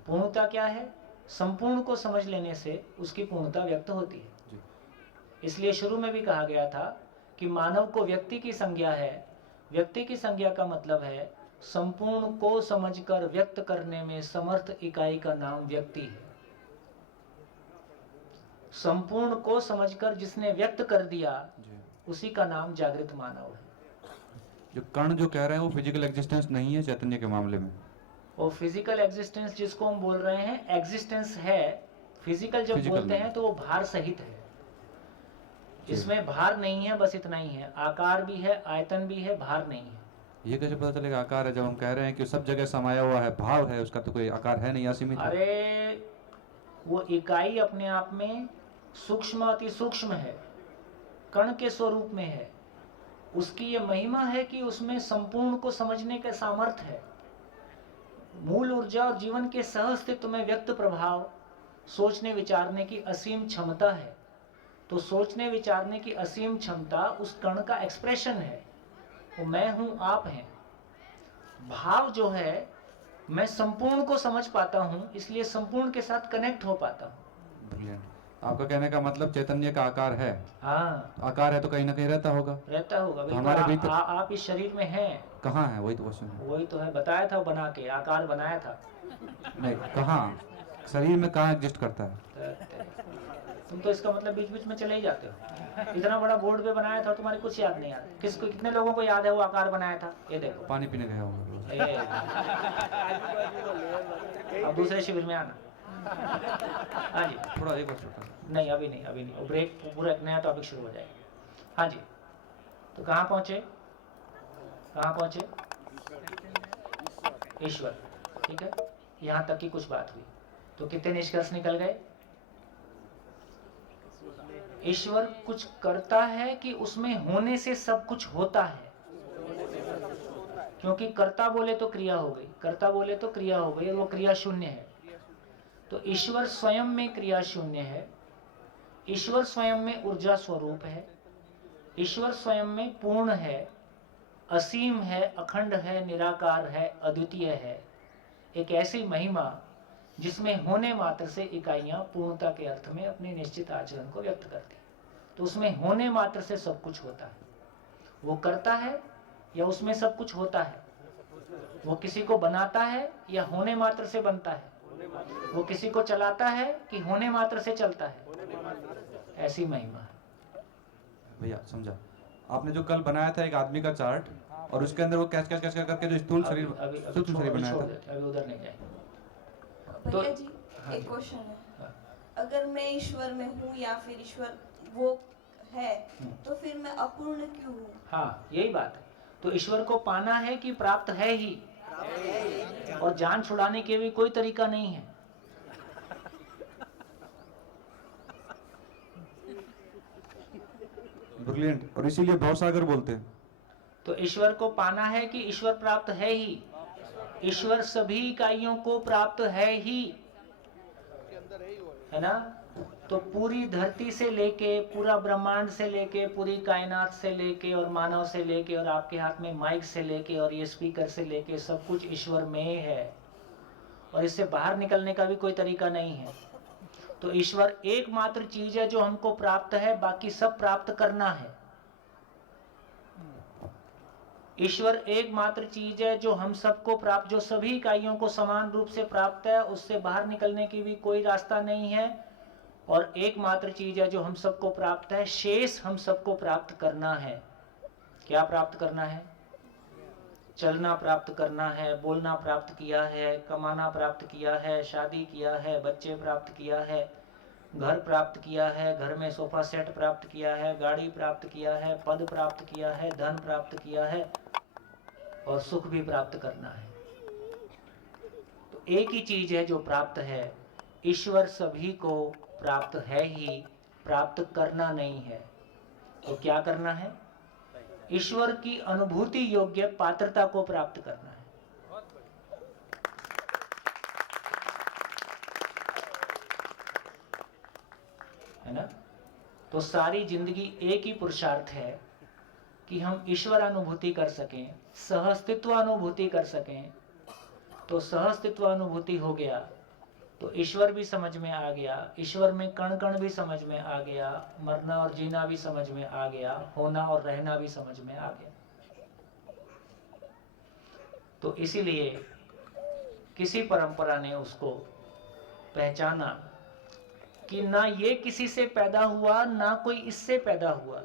पूर्णता क्या है? संपूर्ण को समझ लेने से उसकी पूर्णता व्यक्त होती है। इसलिए शुरू में भी कहा गया था कि मानव को व्यक्ति की संज्ञा है। व्यक्ति की संज्ञा का मतलब है संपूर्ण को समझकर व्यक्त करने में समर्थ इकाई का नाम व्यक्ति है। संपूर्ण को समझकर जिसने व्यक्त कर दिया, जी। उसी का नाम जागृत मानव है। जो कर्ण जो कह रहे हैं वो फिजिकल एग्जिस्टेंस नहीं है चैतन्य के मामले में। वो फिजिकल एग्जिस्टेंस जिसको हम बोल रहे हैं, एग्जिस्टेंस है। फिजिकल जब Physical बोलते नहीं। हैं तो वो भार सहित है, जी। इसमें भार नहीं है, बस इतना ही है। आकार भी है, आयतन भी है, भार नहीं है। ये कैसे पता चलेगा आकार है, जब हम कह रहे हैं कि सब जगह समाया हुआ है, भाव है, उसका तो कोई आकार है नहीं, असीमित है। अरे वो इकाई अपने आप में सूक्ष्म अति सूक्ष्म है, कण के स्वरूप में है। उसकी ये महिमा है कि उसमें संपूर्ण को समझने का सामर्थ्य है। मूल ऊर्जा और जीवन के सह अस्तित्व में व्यक्त प्रभाव, सोचने विचारने की असीम क्षमता है। तो सोचने विचारने की असीम क्षमता उस कण का एक्सप्रेशन है। वो मैं हूं, आप हैं। भाव जो है, मैं संपूर्ण को समझ पाता हूं, इसलिए संपूर्ण के साथ कनेक्ट हो पाता हूं। ब्रिलियंट। आपका कहने का मतलब चैतन्य का आकार है। हाँ, आकार है तो कहीं ना कहीं रहता होगा। रहता होगा। तो हमारे भीतर आप इस शरीर में हैं। कहाँ है, वही तो क्वेश्चन है। वही तो है, बताया था बना के, आकार बनाया था। नहीं, कहाँ शरीर में कहाँ एग्जिस्ट करता है। तुम तो इसका मतलब बीच बीच में चले ही जाते हो। इतना बड़ा बोर्ड पे बनाया था, तुम्हारे कुछ याद नहीं आता। किसको, कितने लोगों को याद है वो आकार बनाया था? ये देखो, पानी पीने गया होगा। ये। अब दूसरे शिविर में आना। हाँ जी। थोड़ा एक बार छोटा। नहीं, अभी नहीं, अभी नहीं। ब्रेक, पूरा एक नया टॉपिक शुरू हो जाएगा। हाँ जी, तो कहाँ पहुंचे? कहाँ पहुंचे? ईश्वर। ठीक है, यहाँ तक की कुछ बात हुई। तो कितने निष्कर्ष निकल गए? ईश्वर कुछ करता है कि उसमें होने से सब कुछ होता है। क्योंकि कर्ता बोले तो क्रिया हो गई, कर्ता बोले तो क्रिया हो गई, और वो क्रिया शून्य है। तो ईश्वर स्वयं में क्रिया शून्य है। ईश्वर स्वयं में ऊर्जा स्वरूप है। ईश्वर स्वयं में पूर्ण है, असीम है, अखंड है, निराकार है, अद्वितीय है। एक ऐसी महिमा जिसमें होने मात्र से इकाइयां पूर्णता के अर्थ में अपने निश्चित आचरण को व्यक्त करती हैं। तो उसमें होने मात्र से सब कुछ होता है। वो करता है या उसमें सब कुछ होता है? वो किसी को बनाता है या होने मात्र से बनता है? वो किसी को चलाता है कि होने मात्र से चलता है? ऐसी महिमा है। भैया समझा, आपने जो कल बनाया था एक आदमी का चार्ट, और उसके अंदर वो कैच कैच कैच करके जो स्थूल शरीर, सूक्ष्म शरीर बनाया था। अभी उधर नहीं जाएंगे। भैया जी, हाँ एक जी। क्वेश्चन है। हाँ। अगर मैं ईश्वर में हूँ या फिर ईश्वर वो है, तो फिर मैं अपूर्ण क्यों हूँ? हाँ, यही बात है। तो ईश्वर को पाना है कि प्राप्त है ही, और जान छुड़ाने के भी कोई तरीका नहीं है। ब्रिलियंट। और इसीलिए भवसागर बोलते हैं। तो ईश्वर को पाना है कि ईश्वर प्राप्त है ही? ईश्वर सभी इकाइयों को प्राप्त है ही, है ना? तो पूरी धरती से लेके, पूरा ब्रह्मांड से लेके, पूरी कायनात से लेके, और मानव से लेके, और आपके हाथ में माइक से लेके, और ये स्पीकर से लेके, सब कुछ ईश्वर में है, और इससे बाहर निकलने का भी कोई तरीका नहीं है। तो ईश्वर एकमात्र चीज है जो हमको प्राप्त है, बाकी सब प्राप्त करना है। ईश्वर एकमात्र चीज है जो हम सबको प्राप्त, जो सभी इकाइयों को समान रूप से प्राप्त है, उससे बाहर निकलने की भी कोई रास्ता नहीं है। और एकमात्र चीज है जो हम सबको प्राप्त है, शेष हम सबको प्राप्त करना है। क्या प्राप्त करना है? चलना प्राप्त करना है, बोलना प्राप्त किया है, कमाना प्राप्त किया है, शादी किया है, बच्चे प्राप्त किया है, घर प्राप्त किया है, घर में सोफा सेट प्राप्त किया है, गाड़ी प्राप्त किया है, पद प्राप्त किया है, धन प्राप्त किया है, और सुख भी प्राप्त करना है। तो एक ही चीज है जो प्राप्त है। ईश्वर सभी को प्राप्त है ही, प्राप्त करना नहीं है। तो क्या करना है? ईश्वर की अनुभूति योग्य पात्रता को प्राप्त करना है। है ना? तो सारी जिंदगी एक ही पुरुषार्थ है कि हम ईश्वर अनुभूति कर सकें, सहअस्तित्व अनुभूति कर सकें। तो सहअस्तित्व अनुभूति हो गया तो ईश्वर भी समझ में आ गया, ईश्वर में कण कण भी समझ में आ गया, मरना और जीना भी समझ में आ गया, होना और रहना भी समझ में आ गया। तो इसीलिए किसी परंपरा ने उसको पहचाना कि ना ये किसी से पैदा हुआ ना कोई इससे पैदा हुआ,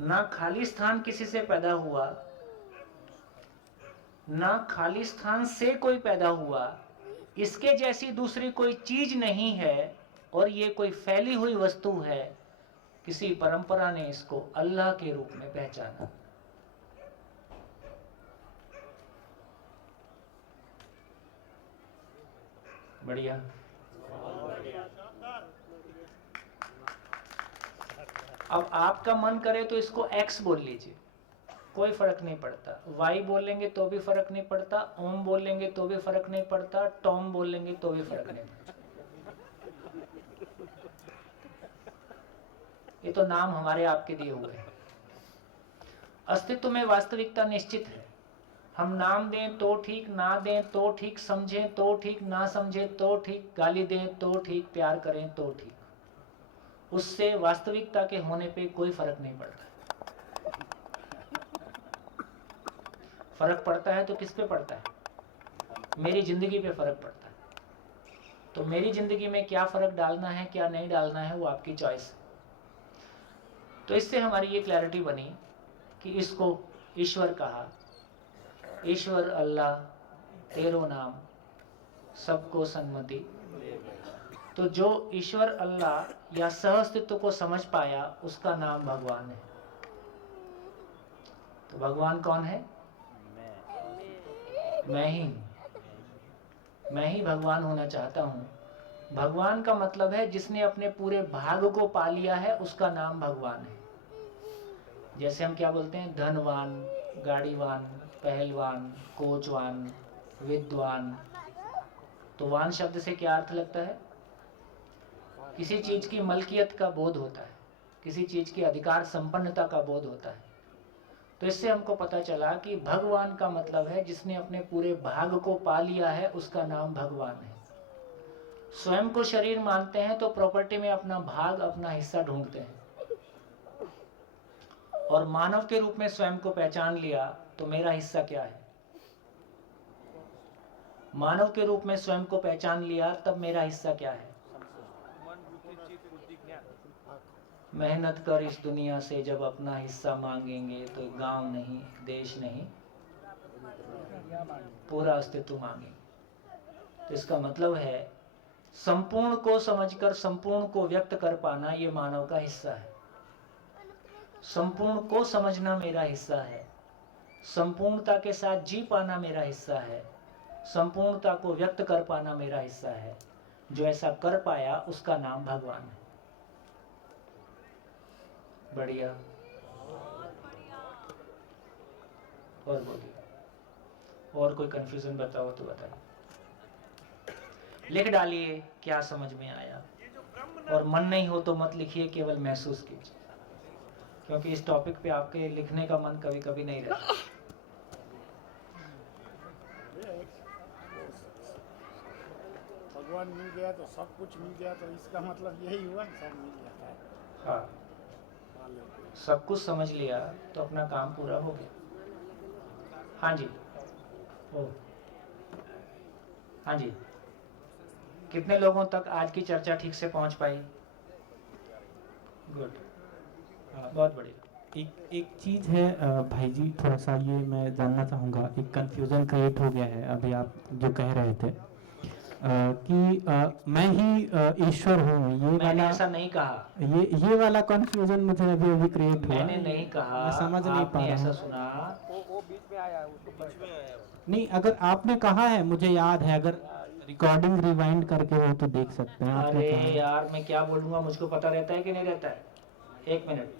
ना खालिस्तान किसी से पैदा हुआ ना खालिस्तान से कोई पैदा हुआ, इसके जैसी दूसरी कोई चीज नहीं है और ये कोई फैली हुई वस्तु है। किसी परंपरा ने इसको अल्लाह के रूप में पहचाना। बढ़िया। अब आपका मन करे तो इसको एक्स बोल लीजिए, कोई फर्क नहीं पड़ता। वाई बोलेंगे तो भी फर्क नहीं पड़ता, ओम बोलेंगे तो भी फर्क नहीं पड़ता, टॉम बोलेंगे तो भी फर्क नहीं पड़ता। ये तो नाम हमारे आपके दिए हुए हैं। अस्तित्व में वास्तविकता निश्चित है। हम नाम दें तो ठीक, ना दें तो ठीक, समझें तो ठीक, ना समझें तो ठीक, गाली दें तो ठीक, प्यार करें तो ठीक, उससे वास्तविकता के होने पे कोई फर्क नहीं पड़ता। फर्क पड़ता है तो किस पे पड़ता है? मेरी जिंदगी पे फर्क पड़ता है। तो मेरी जिंदगी में क्या फर्क डालना है क्या नहीं डालना है वो आपकी चॉइस है। तो इससे हमारी ये क्लैरिटी बनी कि इसको ईश्वर कहा। ईश्वर अल्लाह तेरो नाम सबको सन्मति। तो जो ईश्वर अल्लाह या सहअस्तित्व को समझ पाया उसका नाम भगवान है। तो भगवान कौन है? मैं ही भगवान होना चाहता हूँ। भगवान का मतलब है जिसने अपने पूरे भाग को पा लिया है, उसका नाम भगवान है। जैसे हम क्या बोलते हैं? धनवान, गाड़ीवान, पहलवान, कोचवान, विद्वान। तो वान शब्द से क्या अर्थ लगता है? किसी चीज की मलकियत का बोध होता है, किसी चीज की अधिकार संपन्नता का बोध होता है। तो इससे हमको पता चला कि भगवान का मतलब है जिसने अपने पूरे भाग को पा लिया है, उसका नाम भगवान है। स्वयं को शरीर मानते हैं तो प्रॉपर्टी में अपना भाग, अपना हिस्सा ढूंढते हैं। और मानव के रूप में स्वयं को पहचान लिया तो मेरा हिस्सा क्या है? मानव के रूप में स्वयं को पहचान लिया तब मेरा हिस्सा क्या है? मेहनत कर इस दुनिया से जब अपना हिस्सा मांगेंगे तो गांव नहीं, देश नहीं, पूरा अस्तित्व मांगेंगे। तो इसका मतलब है संपूर्ण को समझकर संपूर्ण को व्यक्त कर पाना ये मानव का हिस्सा है। संपूर्ण को समझना मेरा हिस्सा है, संपूर्णता के साथ जी पाना मेरा हिस्सा है, संपूर्णता को व्यक्त कर पाना मेरा हिस्सा है। जो ऐसा कर पाया उसका नाम भगवान है। बढ़िया। और बोलिए, और कोई कंफ्यूजन बताओ तो बताइए। लिख डालिए क्या समझ में आया, और मन नहीं हो तो मत लिखिए, केवल महसूस कीजिए, क्योंकि इस टॉपिक पे आपके लिखने का मन कभी कभी नहीं रहता। भगवान मिल गया तो सब कुछ मिल गया, तो इसका मतलब यही हुआ ना, सब मिल जाता है। हाँ, सब कुछ समझ लिया तो अपना काम पूरा हो गया। हाँ जी, ओ हाँ जी। कितने लोगों तक आज की चर्चा ठीक से पहुंच पाई? गुड, बहुत बढ़िया। एक चीज़ है भाई जी, थोड़ा सा ये मैं जानना चाहूँगा। एक कंफ्यूजन क्रिएट हो गया है अभी आप जो कह रहे थे कि मैं ही ईश्वर हूँ, ये मैंने ऐसा नहीं कहा। ये वाला कंफ्यूजन मुझे अभी अभी क्रिएट हुआ। मैंने नहीं कहा, मैं समझ नहीं पा रहा ऐसा हूँ। सुना। वो बीच में आया, उसको बीच में आया। नहीं, अगर आपने कहा है, मुझे याद है, अगर रिकॉर्डिंग रिवाइंड करके हो तो देख सकते हैं। आपने अरे कहा है। यार, मैं क्या बोलूँगा, मुझको पता रहता है कि नहीं रहता है? एक मिनट,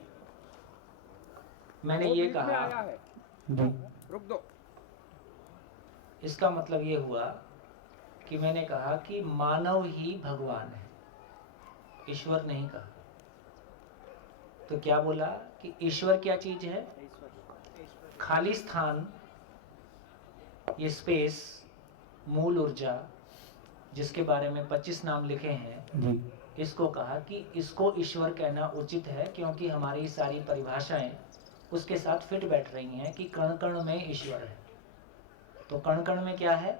मैंने ये कहा जी, रुक दो। इसका मतलब ये हुआ कि मैंने कहा कि मानव ही भगवान है, ईश्वर नहीं कहा। तो क्या बोला कि ईश्वर क्या चीज है? खाली स्थान, ये स्पेस, मूल ऊर्जा, जिसके बारे में 25 नाम लिखे हैं जी, इसको कहा कि इसको ईश्वर कहना उचित है, क्योंकि हमारी सारी परिभाषाएं उसके साथ फिट बैठ रही हैं कि कण कण में ईश्वर है। तो कण कण में क्या है?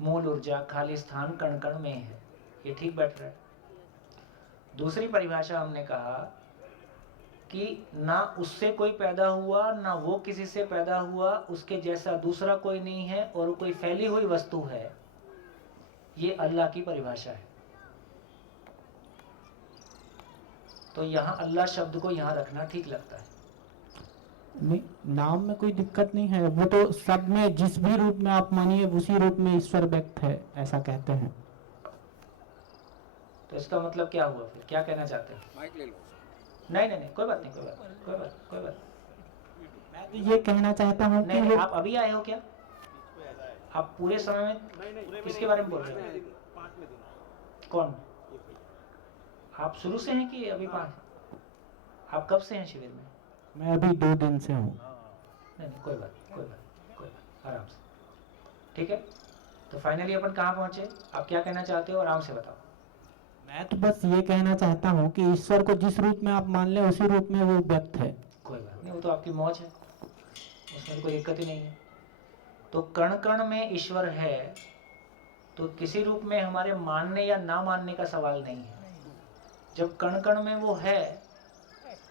मूल ऊर्जा खाली स्थान कण कण में है। ये ठीक बैठ रहा है। दूसरी परिभाषा हमने कहा कि ना उससे कोई पैदा हुआ ना वो किसी से पैदा हुआ, उसके जैसा दूसरा कोई नहीं है और कोई फैली हुई वस्तु है। ये अल्लाह की परिभाषा है। तो यहाँ अल्लाह शब्द को यहाँ रखना ठीक लगता है। नहीं, नाम में कोई दिक्कत नहीं है, वो तो सब में जिस भी रूप में आप मानिए उसी रूप में ईश्वर व्यक्त है, ऐसा कहते हैं। तो इसका मतलब क्या हुआ फिर? क्या कहना चाहते हैं? माइक ले लो। नहीं नहीं नहीं, कोई बात नहीं, कोई बात। मैं तो ये कहना चाहता हूँ कि नहीं, आप अभी आए हो क्या? आप पूरे समय में किसके बारे में बोल रहे हैं? कौन? आप शुरू से हैं कि अभी 5? आप कब से हैं शिविर में? मैं अभी 2 दिन से हूँ। नहीं, कोई बात, आराम से। ठीक है, तो फाइनली अपन कहाँ पहुँचे? आप क्या कहना चाहते हो? आराम से बताओ। मैं तो बस ये कहना चाहता हूँ कि ईश्वर को जिस रूप में आप मान लें उसी रूप में वो व्यक्त है। कोई बात नहीं, वो तो आपकी मौज है, उसमें कोई दिक्कत ही नहीं है। तो कण कण में ईश्वर है, तो किसी रूप में हमारे मानने या ना मानने का सवाल नहीं है। जब कण कण में वो है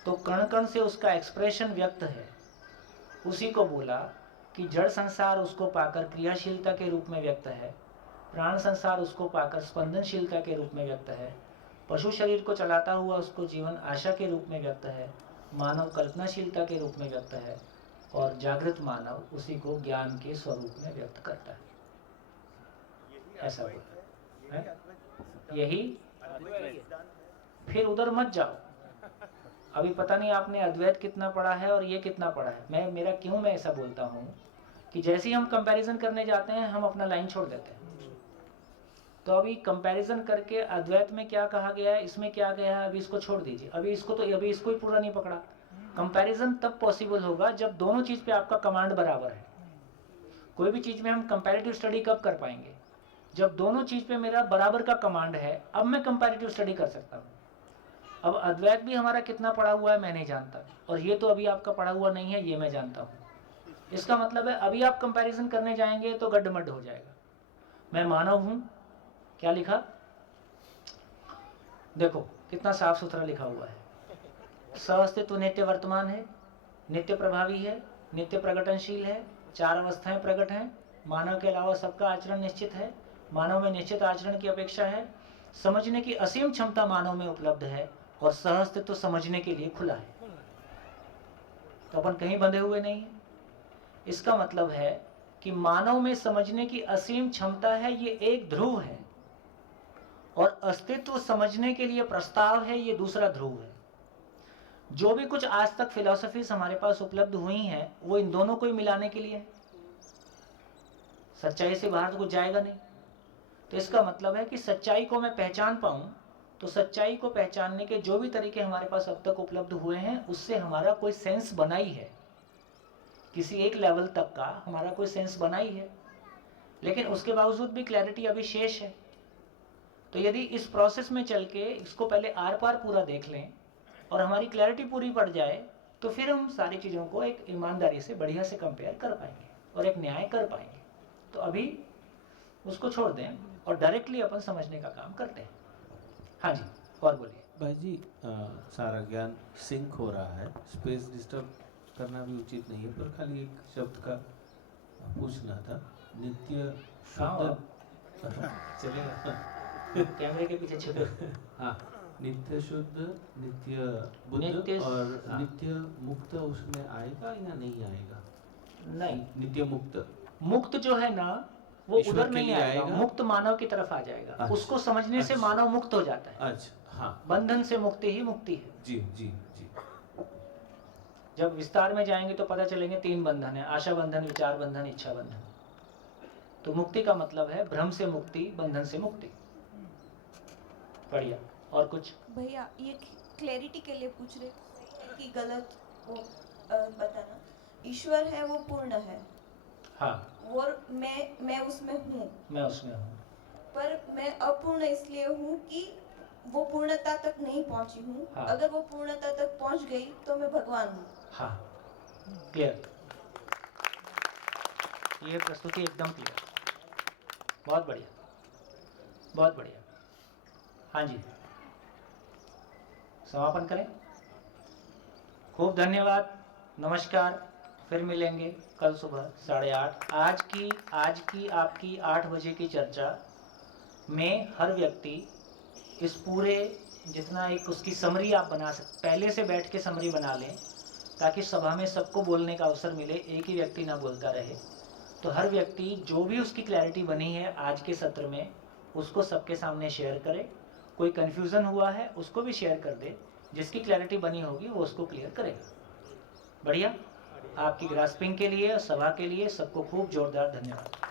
तो कण कण से उसका एक्सप्रेशन व्यक्त है। उसी को बोला कि जड़ संसार उसको पाकर क्रियाशीलता के रूप में व्यक्त है, प्राण संसार उसको पाकर स्पंदनशीलता के रूप में व्यक्त है, पशु शरीर को चलाता हुआ उसको जीवन आशा के रूप में व्यक्त है, मानव कल्पनाशीलता के रूप में व्यक्त है, और जागृत मानव उसी को ज्ञान के स्वरूप में व्यक्त करता है। ऐसा होता है। यही फिर उधर मत जाओ। अभी पता नहीं आपने अद्वैत कितना पढ़ा है और ये कितना पढ़ा है। मैं ऐसा बोलता हूँ कि जैसे ही हम कंपैरिजन करने जाते हैं हम अपना लाइन छोड़ देते हैं। तो अभी कंपैरिजन करके अद्वैत में क्या कहा गया है, इसमें क्या गया है, अभी इसको छोड़ दीजिए। अभी इसको ही पूरा नहीं पकड़ा। कंपैरिजन तब पॉसिबल होगा जब दोनों चीज पे आपका कमांड बराबर है। कोई भी चीज में हम कंपैरेटिव स्टडी कब कर पाएंगे? जब दोनों चीज पे मेरा बराबर का कमांड है, अब मैं कंपैरेटिव स्टडी कर सकता हूँ। अब अद्वैत भी हमारा कितना पढ़ा हुआ है मैं नहीं जानता, और ये तो अभी आपका पढ़ा हुआ नहीं है, ये मैं जानता हूँ। इसका मतलब है अभी आप कंपैरिजन करने जाएंगे तो गड्ढमड्ढ हो जाएगा। मैं मानव हूँ, क्या लिखा देखो कितना साफ सुथरा लिखा हुआ है। सहअस्तित्व नित्य वर्तमान है, नित्य प्रभावी है, नित्य प्रकटनशील है, 4 अवस्थाएं प्रकट हैं। मानव के अलावा सबका आचरण निश्चित है, मानव में निश्चित आचरण की अपेक्षा है, समझने की असीम क्षमता मानव में उपलब्ध है, और सहअस्तित्व समझने के लिए खुला है। तो अपन कहीं बंधे हुए नहीं है। इसका मतलब है कि मानव में समझने की असीम क्षमता है, ये एक ध्रुव है, और अस्तित्व समझने के लिए प्रस्ताव है, ये दूसरा ध्रुव है। जो भी कुछ आज तक फिलॉसफीज हमारे पास उपलब्ध हुई हैं वो इन दोनों को ही मिलाने के लिए है। सच्चाई से बाहर तो कुछ जाएगा नहीं। तो इसका मतलब है कि सच्चाई को मैं पहचान पाऊं, तो सच्चाई को पहचानने के जो भी तरीके हमारे पास अब तक उपलब्ध हुए हैं उससे हमारा कोई सेंस बना ही है, किसी एक लेवल तक का हमारा कोई सेंस बना ही है। लेकिन उसके बावजूद भी क्लैरिटी अभी शेष है। तो यदि इस प्रोसेस में चल के इसको पहले आर पार पूरा देख लें और हमारी क्लैरिटी पूरी पड़ जाए, तो फिर हम सारी चीज़ों को एक ईमानदारी से बढ़िया से कंपेयर कर पाएंगे और एक न्याय कर पाएंगे। तो अभी उसको छोड़ दें और डायरेक्टली अपन समझने का काम करते हैं। हाँ जी, और बोलिए। भाई जी, सारा ज्ञान सिंक हो रहा है, स्पेस डिस्टर्ब करना भी उचित नहीं है, पर खाली एक शब्द का पूछना था। नित्य शुद्ध चलेगा? कैमरे के पीछे छिपे। हाँ, नित्य शुद्ध, नित्य बुद्ध और हाँ। नित्य मुक्त उसमें आएगा या नहीं आएगा? नहीं, नित्य मुक्त मुक्त जो है ना वो ईश्वर उधर के नहीं लिए आएगा, आएगा? मुक्त मानव की तरफ आ जाएगा। अच्छा। उसको समझने से अच्छा। मानव मुक्त हो जाता है। अच्छा, हाँ, बंधन से मुक्ति ही मुक्ति है। जी जी जी। जब विस्तार में जाएंगे तो पता चलेंगे 3 बंधन है, आशा बंधन, विचार बंधन, इच्छा बंधन। तो मुक्ति का मतलब है भ्रम से मुक्ति, बंधन से मुक्ति। बढ़िया, और कुछ? भैया ये क्लैरिटी के लिए पूछ रहे हैं कि गलत वो बताना। ईश्वर है वो पूर्ण है, हाँ, और मैं उसमें हूँ, मैं उसमें हूँ, पर मैं अपूर्ण इसलिए हूँ कि वो पूर्णता तक नहीं पहुँची हूँ। हाँ। अगर वो पूर्णता तक पहुँच गई तो मैं भगवान हूँ। हाँ, क्लियर। ये प्रस्तुति एकदम क्लियर। बहुत बढ़िया, बहुत बढ़िया। हाँ जी, समापन करें। खूब धन्यवाद, नमस्कार। फिर मिलेंगे कल सुबह 8:30। आज की आपकी 8 बजे की चर्चा में हर व्यक्ति इस पूरे जितना एक उसकी समरी आप बना सकते, पहले से बैठ के समरी बना लें ताकि सभा में सबको बोलने का अवसर मिले, एक ही व्यक्ति ना बोलता रहे। तो हर व्यक्ति जो भी उसकी क्लैरिटी बनी है आज के सत्र में उसको सबके सामने शेयर करे। कोई कन्फ्यूज़न हुआ है उसको भी शेयर कर दे, जिसकी क्लैरिटी बनी होगी वो उसको क्लियर करेगा। बढ़िया। आपकी ग्रास्पिंग के लिए, सभा के लिए सबको खूब जोरदार धन्यवाद।